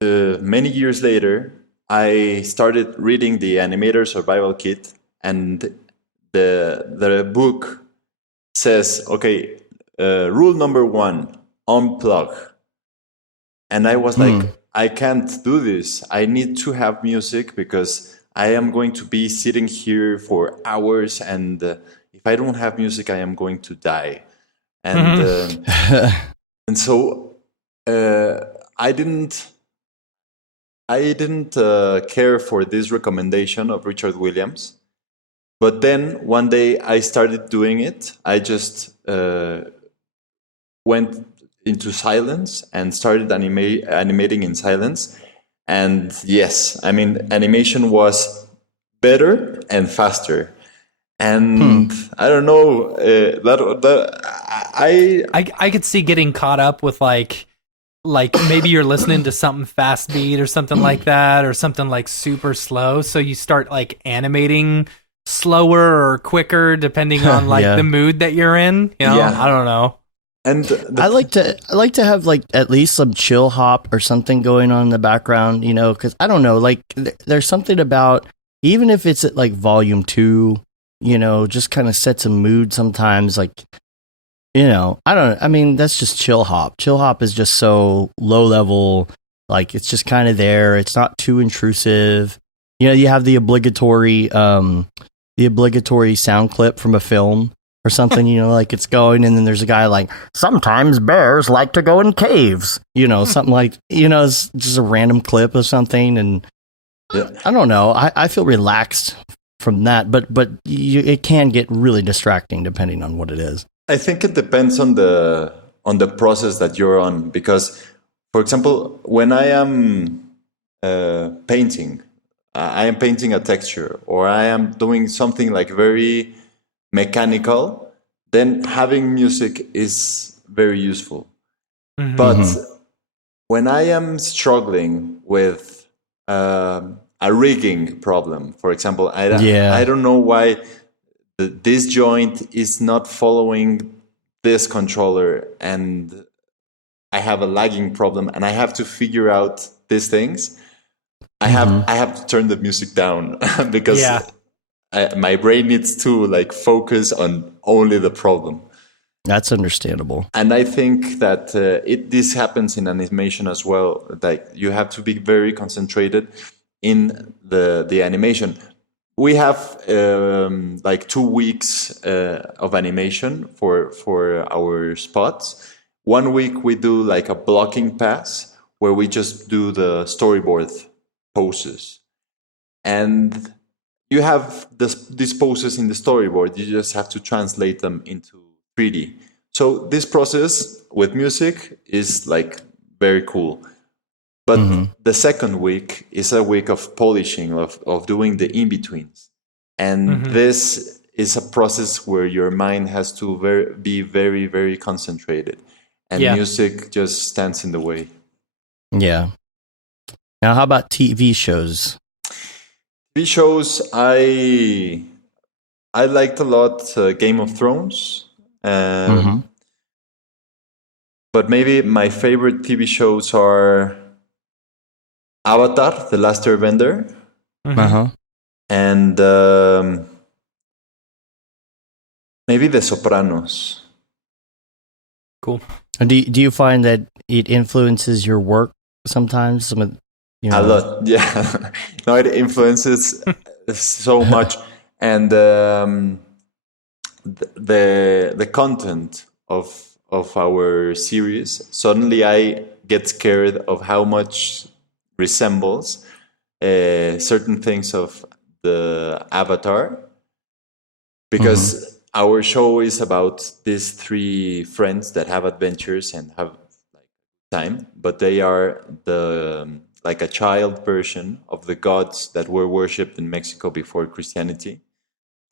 many years later, I started reading the Animator Survival Kit. And the book says, okay, rule number 1, unplug. And I was like, I can't do this. I need to have music because I am going to be sitting here for hours. And if I don't have music, I am going to die. And and so I didn't I didn't care for this recommendation of Richard Williams. But then one day I started doing it. I just went into silence and started animating in silence. And yes, I mean, animation was better and faster. And I don't know, I could see getting caught up with like maybe you're listening to something fast beat or something like that, or something like super slow. So you start like animating slower or quicker depending on like the mood that you're in. You know? Yeah. I don't know. And I like to have like at least some chill hop or something going on in the background, you know, because I don't know, like there's something about, even if it's at like volume 2, you know, just kind of sets a mood sometimes. Like, you know, I mean, that's just chill hop. Chill hop is just so low level, like it's just kind of there. It's not too intrusive. You know, you have the obligatory sound clip from a film or something, you know, like it's going, and then there's a guy like, sometimes bears like to go in caves, you know, something like, you know, it's just a random clip of something. And I don't know, I feel relaxed from that, but it can get really distracting depending on what it is. I think it depends on the process that you're on, because, for example, when I am painting, I am painting a texture, or I am doing something like very mechanical, then having music is very useful. Mm-hmm. But when I am struggling with a rigging problem, for example, I don't know why this joint is not following this controller, and I have a lagging problem, and I have to figure out these things. I have to turn the music down because my brain needs to like focus on only the problem. That's understandable. And I think that this happens in animation as well. Like you have to be very concentrated in the animation. We have like 2 weeks of animation for our spots. 1 week we do like a blocking pass where we just do the storyboard poses. And you have these poses in the storyboard. You just have to translate them into 3D. So this process with music is like very cool. But the second week is a week of polishing, of doing the in-betweens. And this is a process where your mind has to be very, very concentrated. And music just stands in the way. Yeah. Now, how about TV shows? TV shows, I liked a lot Game of Thrones. But maybe my favorite TV shows are Avatar, The Last Airbender, and maybe The Sopranos. Cool. And do you find that it influences your work sometimes? A lot, yeah. No, it influences so much, and the content of our series. Suddenly, I get scared of how much resembles certain things of the Avatar, because our show is about these 3 friends that have adventures and have like time, but they are like a child version of the gods that were worshipped in Mexico before Christianity.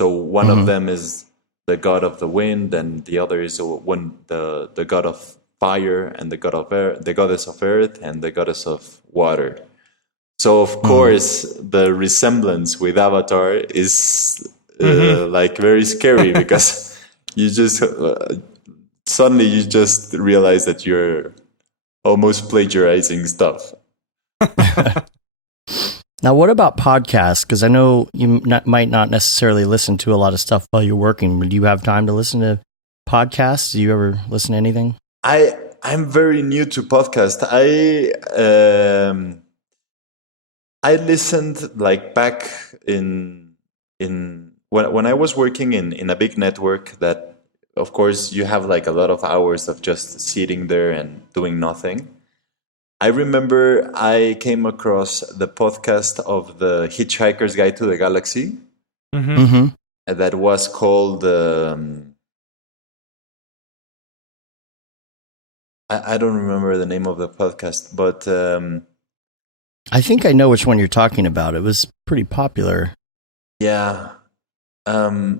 So one of them is the god of the wind, and the other is the god of fire, and the god of earth, the goddess of earth, and the goddess of water. So of course the resemblance with Avatar is like very scary, because you just suddenly you just realize that you're almost plagiarizing stuff. Now, what about podcasts? Because I know you might not necessarily listen to a lot of stuff while you're working, but do you have time to listen to podcasts? Do you ever listen to anything? I'm very new to podcasts. I listened like back in when I was working in a big network that, of course, you have like a lot of hours of just sitting there and doing nothing. I remember I came across the podcast of the Hitchhiker's Guide to the Galaxy. That was called. I don't remember the name of the podcast, but I think I know which one you're talking about. It was pretty popular. Yeah. I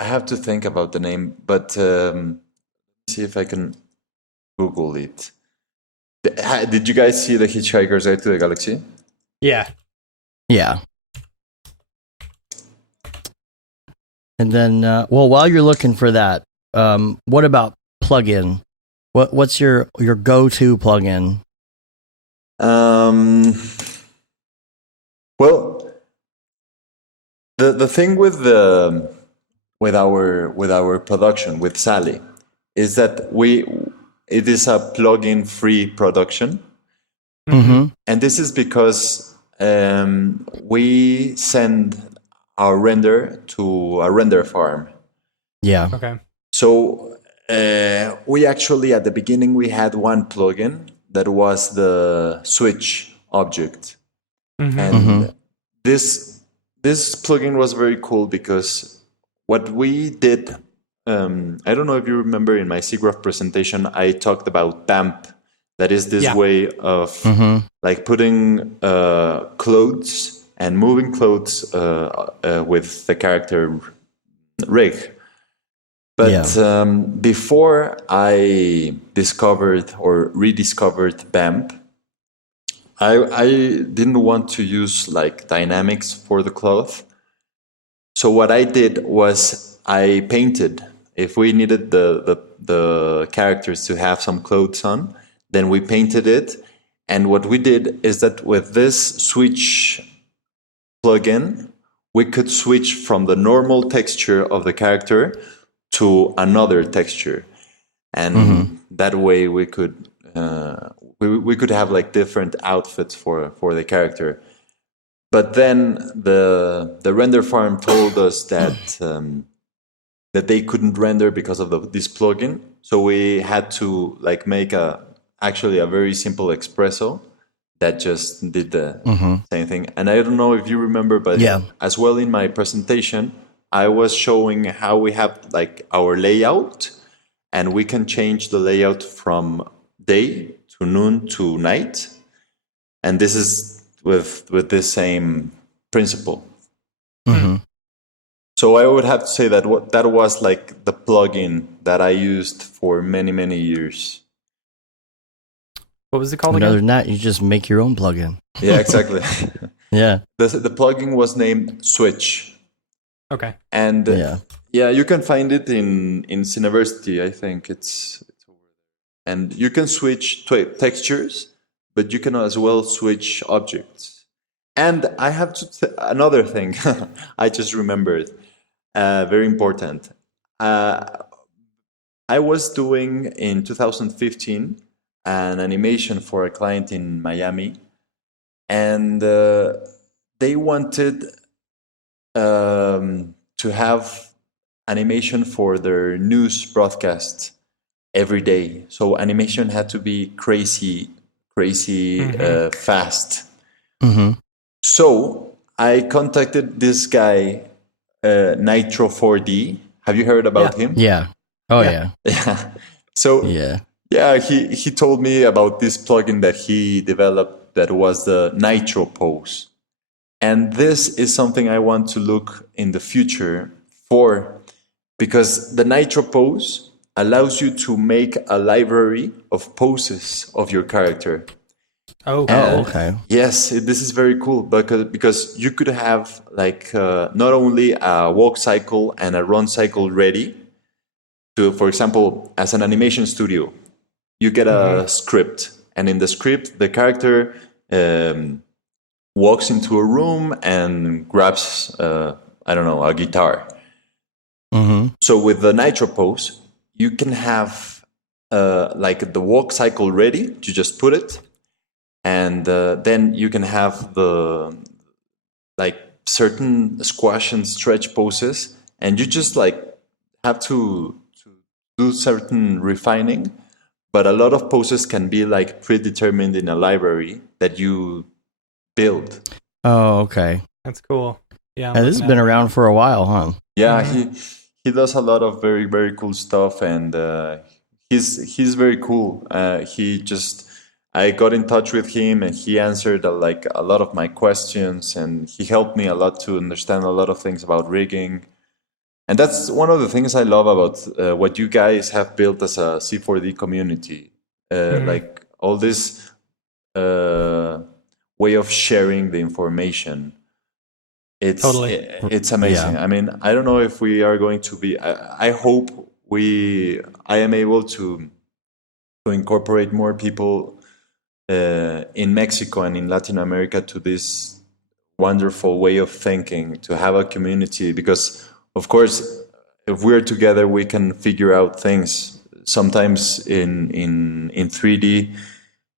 have to think about the name, but see if I can Google it. Did you guys see the Hitchhiker's Guide to the Galaxy? Yeah. Yeah. And then, well, while you're looking for that, what about plugin? What's your go-to plugin? Well, the thing with our production with Sally is that it is a plugin free production, and this is because we send our render to a render farm. Yeah. Okay. So we actually at the beginning we had one plugin that was the switch object, and this plugin was very cool because what we did. I don't know if you remember in my SIGGRAPH presentation, I talked about BAMP. That is this way of like putting clothes and moving clothes with the character rig. But before I discovered or rediscovered BAMP, I didn't want to use like dynamics for the cloth. So what I did was I painted. If we needed the characters to have some clothes on, then we painted it. And what we did is that with this switch plugin, we could switch from the normal texture of the character to another texture, and that way we could have like different outfits for the character. But then the render farm told us that that they couldn't render because of this plugin. So we had to like make actually a very simple espresso that just did the same thing. And I don't know if you remember, but as well in my presentation, I was showing how we have like our layout, and we can change the layout from day to noon to night. And this is with this same principle. So I would have to say that that was like the plugin that I used for many, many years. What was it called again? Other than that, you just make your own plugin. Yeah, exactly. Yeah. The plugin was named Switch. Okay. And you can find it in Cineversity, I think. It's over there. And you can switch textures, but you can as well switch objects. And I have another thing I just remembered. Very important. I was doing in 2015 an animation for a client in Miami, and they wanted to have animation for their news broadcast every day. So animation had to be crazy fast. So I contacted this guy, Nitro 4D. Have you heard about him? Yeah. Oh yeah. Yeah. So he told me about this plugin that he developed that was the Nitro Pose. And this is something I want to look in the future for, because the Nitro Pose allows you to make a library of poses of your character. Okay. Yes, this is very cool because you could have like not only a walk cycle and a run cycle ready to, for example, as an animation studio, you get a script, and in the script, the character walks into a room and grabs, a guitar. So with the Nitro Pose, you can have like the walk cycle ready. You just put it. And then you can have the like certain squash and stretch poses, and you just like have to do certain refining. but a lot of poses can be like predetermined in a library that you build. Oh, okay. That's cool. Yeah, this has been around for a while, huh? Yeah, he does a lot of very, very cool stuff, and he's very cool. I got in touch with him, and he answered like a lot of my questions, and he helped me a lot to understand a lot of things about rigging. And that's one of the things I love about what you guys have built as a C4D community. Like all this way of sharing the information. It's amazing. Yeah. I mean, I don't know if we are going to be. I hope I am able to incorporate more people in Mexico and in Latin America to this wonderful way of thinking, to have a community. Because, of course, if we're together, we can figure out things. Sometimes in 3D,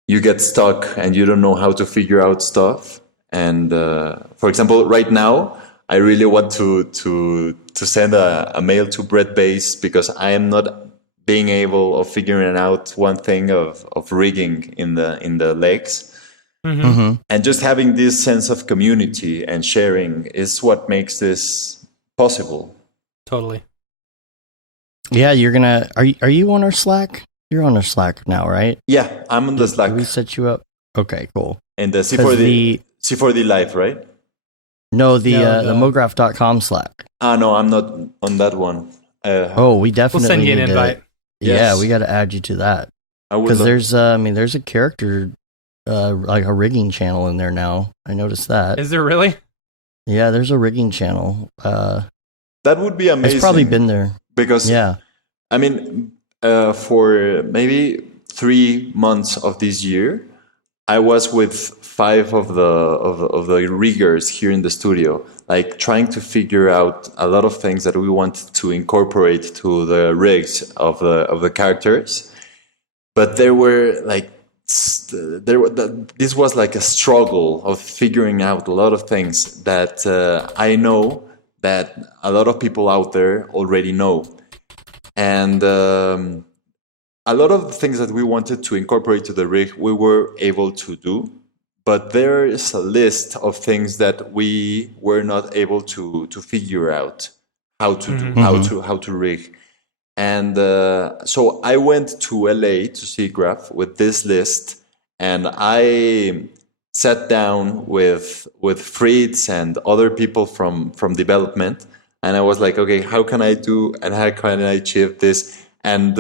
you get stuck and you don't know how to figure out stuff. And for example, right now, I really want to send a mail to Brett Base because I am not being able of figuring out one thing of rigging in the legs. And just having this sense of community and sharing is what makes this possible. Totally. Yeah, you're gonna. Are you on our Slack? You're on our Slack now, right? Yeah, I'm on the Slack. Did we set you up? Okay, cool. And the C4D Live, right? No, the Mograph.com Slack. No, I'm not on that one. We definitely we'll send you an invite. Yeah, we got to add you to that. Because there's a character, like a rigging channel in there now. I noticed that. Is there really? Yeah, there's a rigging channel. That would be amazing. It's probably been there. Because, I mean, for maybe 3 months of this year, I was with 5 of the riggers here in the studio, like trying to figure out a lot of things that we want to incorporate to the rigs of the characters. But there were like this was like a struggle of figuring out a lot of things that I know that a lot of people out there already know, and a lot of the things that we wanted to incorporate to the rig, we were able to do, but there is a list of things that we were not able to figure out how to do, how to rig. And so I went to LA to SIGGRAPH with this list, and I sat down with Fritz and other people from development, and I was like, okay, how can I do and how can I achieve this? And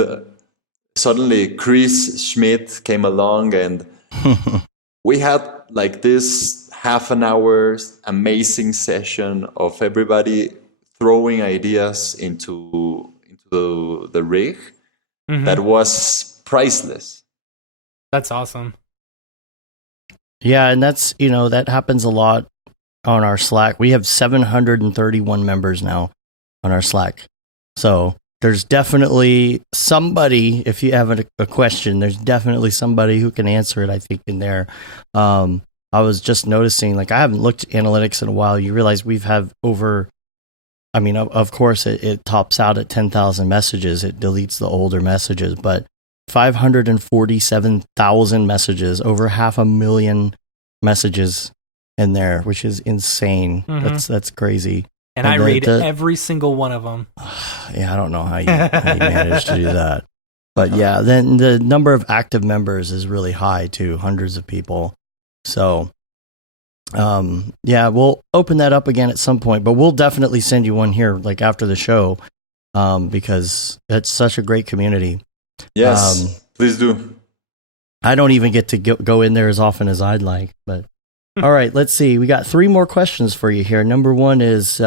suddenly Chris Schmidt came along, and we had like this half an hour amazing session of everybody throwing ideas into the rig that was priceless. That's awesome. Yeah, and that's, that happens a lot on our Slack. We have 731 members now on our Slack. So there's definitely somebody, if you have a question, there's definitely somebody who can answer it, I think, in there. I was just noticing, like, I haven't looked at analytics in a while. You realize we've had over, I mean, of course, it tops out at 10,000 messages. It deletes the older messages, but 547,000 messages, over 500,000 messages in there, which is insane. That's crazy. And I read every single one of them. Yeah, I don't know how you managed to do that. But yeah, then the number of active members is really high too, hundreds of people. So, yeah, we'll open that up again at some point, but we'll definitely send you one here, like after the show, because it's such a great community. Yes, please do. I don't even get to go in there as often as I'd like, but all right, let's see. We got 3 more questions for you here. Number 1 is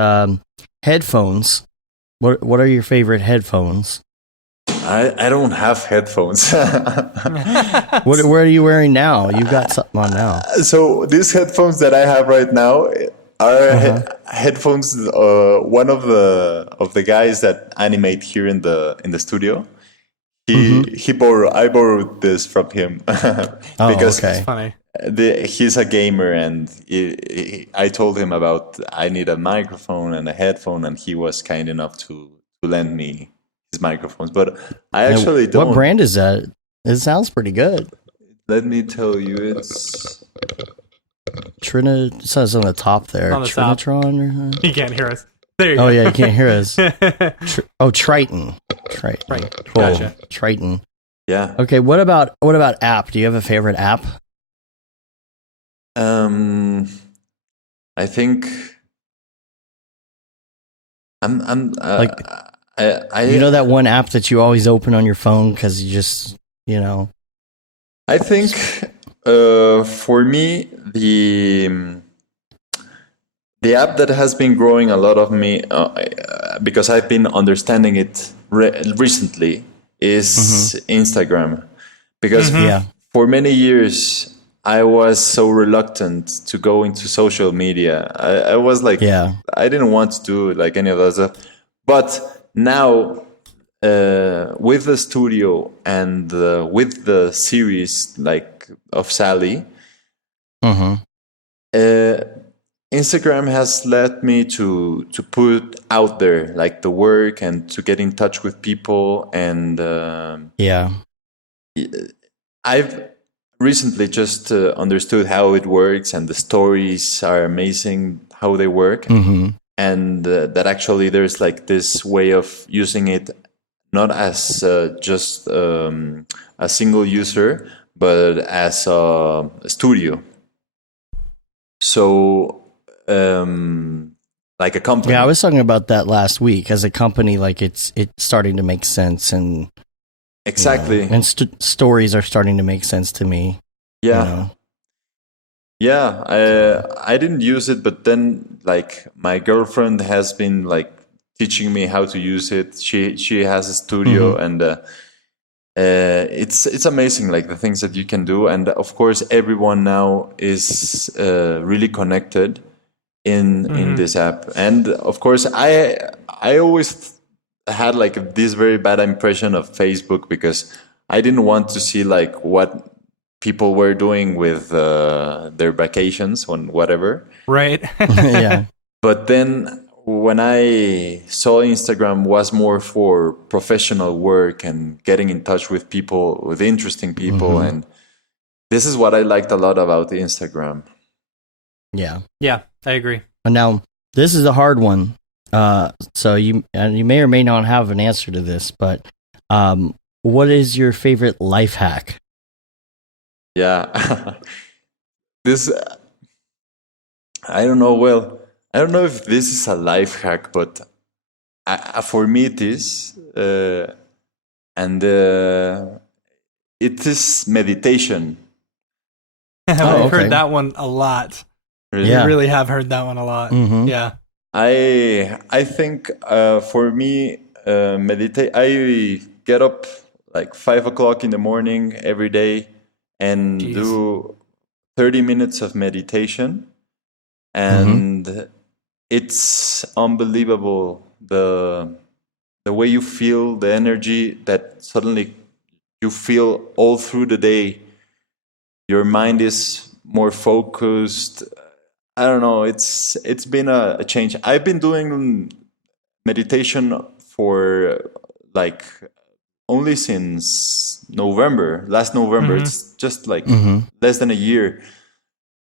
headphones. What are your favorite headphones? I don't have headphones. What are you wearing now? You've got something on now. So these headphones that I have right now are headphones. One of the guys that animate here in the studio. I borrowed this from him because it's funny. He's a gamer, and I told him about I need a microphone and a headphone, and he was kind enough to lend me his microphones. But I actually don't. What brand is that? It sounds pretty good. Let me tell you, it's It says on the top there. On the Trinitron or something? You can't hear us. There you go. Oh yeah, you can't hear us. Triton. Triton. Right. Cool. Gotcha. Triton. yeah. Okay, what about app? Do you have a favorite app? I think I'm Like, I you know that one app that you always open on your phone because you just, I think for me the app that has been growing a lot of me because I've been understanding it recently is Instagram, because for many years I was so reluctant to go into social media. I was like, I didn't want to do like any of that stuff. But now, with the studio and with the series like of Sally, Instagram has led me to put out there like the work and to get in touch with people. And I've recently just understood how it works, and the stories are amazing how they work, and that actually there's like this way of using it not as just a single user, but as a studio. So like a company. Yeah, I was talking about that last week. As a company, like it's starting to make sense, and exactly, and stories are starting to make sense to me. Yeah. Yeah, I didn't use it, but then like my girlfriend has been like teaching me how to use it. She has a studio, and it's amazing, like the things that you can do. And of course, everyone now is really connected in this app. And of course, I always had like this very bad impression of Facebook, because I didn't want to see like what people were doing with their vacations on whatever. Right. Yeah. But then when I saw Instagram was more for professional work and getting in touch with people, with interesting people, and this is what I liked a lot about Instagram. Yeah. Yeah, I agree. And now this is a hard one. So you may or may not have an answer to this, but what is your favorite life hack? Yeah. This, I don't know. Well, I don't know if this is a life hack, but for me it is. And it is meditation. I've heard that one a lot. Really? Yeah. I really have heard that one a lot. Yeah. I think for me, meditate. I get up like 5 o'clock in the morning every day and do 30 minutes of meditation, and it's unbelievable the way you feel, the energy that suddenly you feel all through the day. Your mind is more focused. I don't know. It's been a change. I've been doing meditation for like only since last November. It's just like less than a year.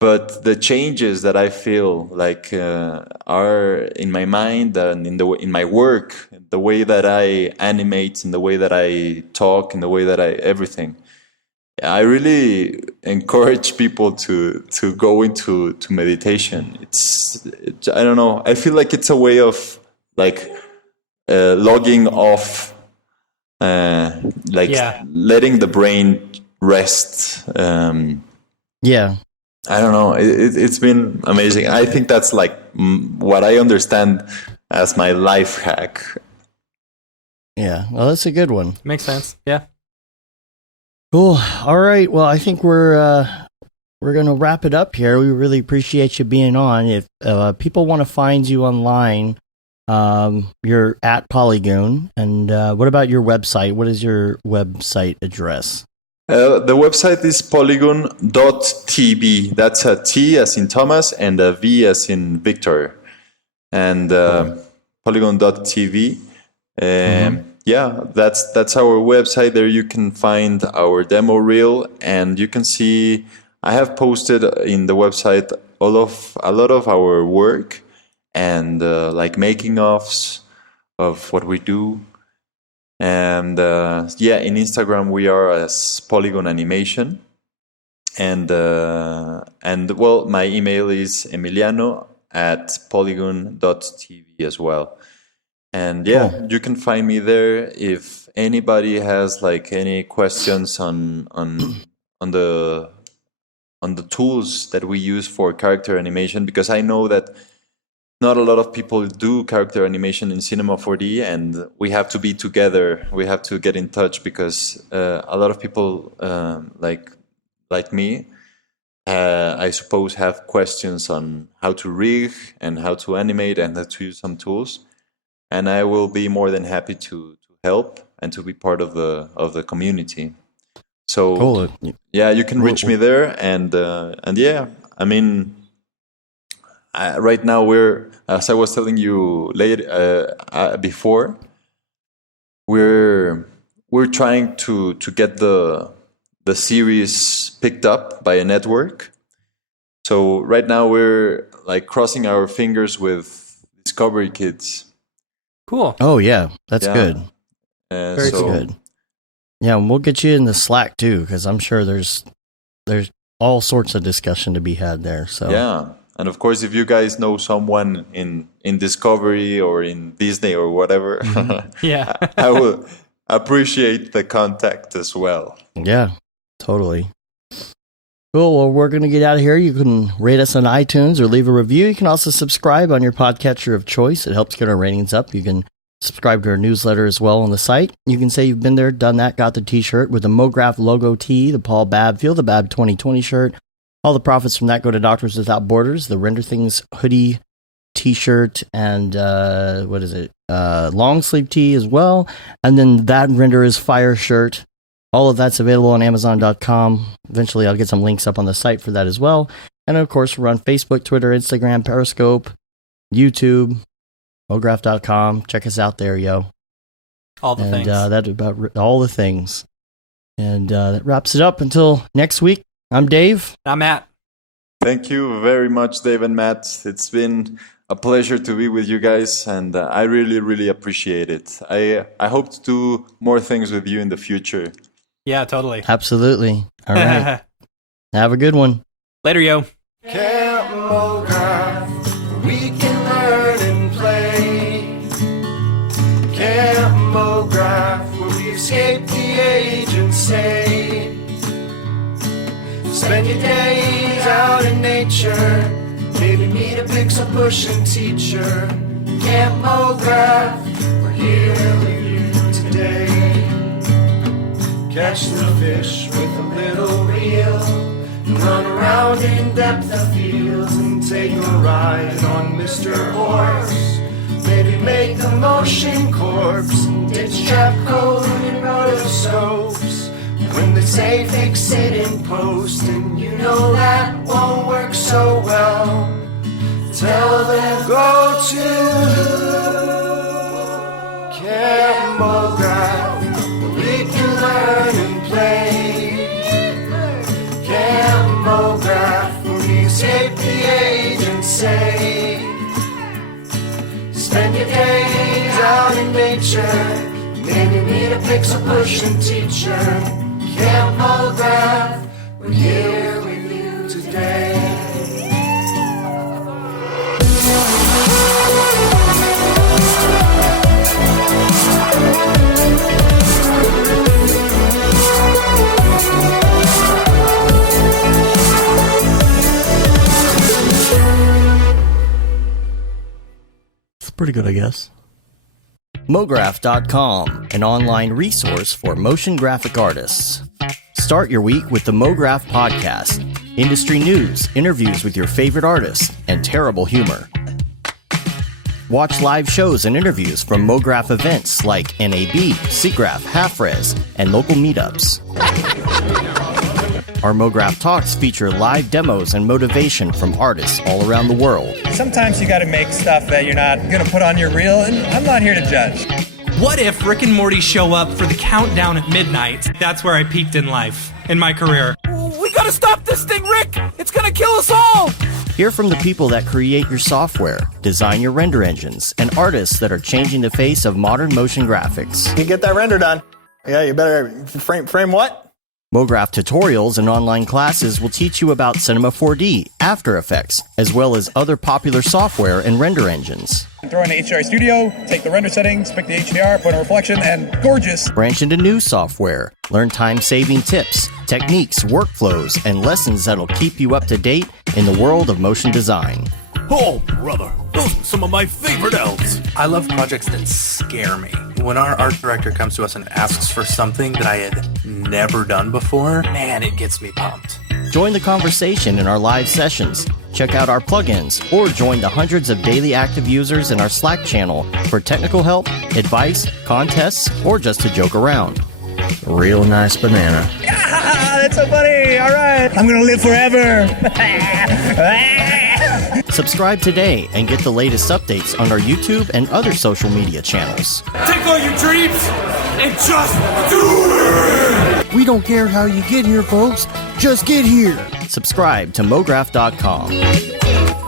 But the changes that I feel like are in my mind and in my work, the way that I animate, in the way that I talk, in the way that everything. I really encourage people to go into meditation. I don't know. I feel like it's a way of like logging off, letting the brain rest. Yeah. I don't know. It's been amazing. I think that's like what I understand as my life hack. Yeah. Well, that's a good one. Makes sense. Yeah. Cool. All right. Well, I think we're going to wrap it up here. We really appreciate you being on. If people want to find you online, you're at Polygon. And what about your website? What is your website address? The website is polygon.tv. That's a T as in Thomas and a V as in Victor. And polygon.tv. yeah, that's our website. There you can find our demo reel, and you can see I have posted in the website a lot of our work and like making offs of what we do. And in Instagram we are as Polygon Animation, and well, my email is emiliano@polygon.tv as well. And cool. You can find me there if anybody has like any questions on the tools that we use for character animation, because I know that not a lot of people do character animation in Cinema 4D, and we have to be together. We have to get in touch, because a lot of people like me, I suppose, have questions on how to rig and how to animate and how to use some tools. And I will be more than happy to help and to be part of the community. So cool. Yeah, you can reach me there, and yeah, I mean, right now we're, as I was telling you before, we're trying to get the series picked up by a network. So right now we're like crossing our fingers with Discovery Kids. Cool. Oh yeah, that's good. Very good. Yeah, and we'll get you in the Slack too, because I'm sure there's all sorts of discussion to be had there. So yeah, and of course, if you guys know someone in Discovery or in Disney or whatever, yeah, I will appreciate the contact as well. Yeah, totally. Cool. Well, we're going to get out of here. You can rate us on iTunes or leave a review. You can also subscribe on your podcatcher of choice. It helps get our ratings up. You can subscribe to our newsletter as well on the site. You can say you've been there, done that, got the t-shirt with the Mograph logo tee, the Paul Babb Feel the Babb 2020 shirt. All the profits from that go to Doctors Without Borders, the Render Things hoodie, t-shirt, and long sleeve tee as well. And then that Render is Fire shirt. All of that's available on Amazon.com. Eventually, I'll get some links up on the site for that as well. And of course, we're on Facebook, Twitter, Instagram, Periscope, YouTube, Mograph.com. Check us out there, yo. All the things. That's about all the things. And that wraps it up until next week. I'm Dave. I'm Matt. Thank you very much, Dave and Matt. It's been a pleasure to be with you guys, and I really, really appreciate it. I hope to do more things with you in the future. Yeah, totally. Absolutely. All right. Have a good one. Later, yo. Camp Mograph, we can learn and play. Camp Mograph, where we escape the age and say, spend your days out in nature, maybe meet a pixel pushing teacher. Camp Mograph, we're here with you today. Catch the fish with a little reel, and run around in depth of fields, and take a ride on Mr. Horse. Maybe make a motion corpse, ditch trap code and rotoscopes. When they say fix it in post, and you know that won't work so well, tell them go to Camp Mograph, where we can learn and play. Camp Mograph, where we escape the age and say, spend your days out in nature, maybe meet a pixel pushing teacher. Camp Mograph, we're here with you today. It's pretty good, I guess. Mograph.com, an online resource for motion graphic artists. Start your week with the Mograph podcast. Industry news, interviews with your favorite artists, and terrible humor. Watch live shows and interviews from Mograph events like NAB, SIGGRAPH, Half-Res, and local meetups. Our Mograph Talks feature live demos and motivation from artists all around the world. Sometimes you gotta make stuff that you're not gonna put on your reel, and I'm not here to judge. What if Rick and Morty show up for the countdown at midnight? That's where I peaked in life, in my career. We gotta stop this thing, Rick! It's gonna kill us all! Hear from the people that create your software, design your render engines, and artists that are changing the face of modern motion graphics. You get that render done. Yeah, you better frame what? Mograph tutorials and online classes will teach you about Cinema 4D, After Effects, as well as other popular software and render engines. Throw in the HDR Studio, take the render settings, pick the HDR, put in a reflection, and gorgeous. Branch into new software. Learn time-saving tips, techniques, workflows, and lessons that'll keep you up to date in the world of motion design. Oh, brother, those are some of my favorite elves. I love projects that scare me. When our art director comes to us and asks for something that I had never done before, man, it gets me pumped. Join the conversation in our live sessions. Check out our plugins, or join the hundreds of daily active users in our Slack channel for technical help, advice, contests, or just to joke around. Real nice banana. Ah, that's so funny. All right. I'm going to live forever. Subscribe today and get the latest updates on our YouTube and other social media channels. Take all your dreams and just do it! We don't care how you get here, folks. Just get here. Subscribe to Mograph.com.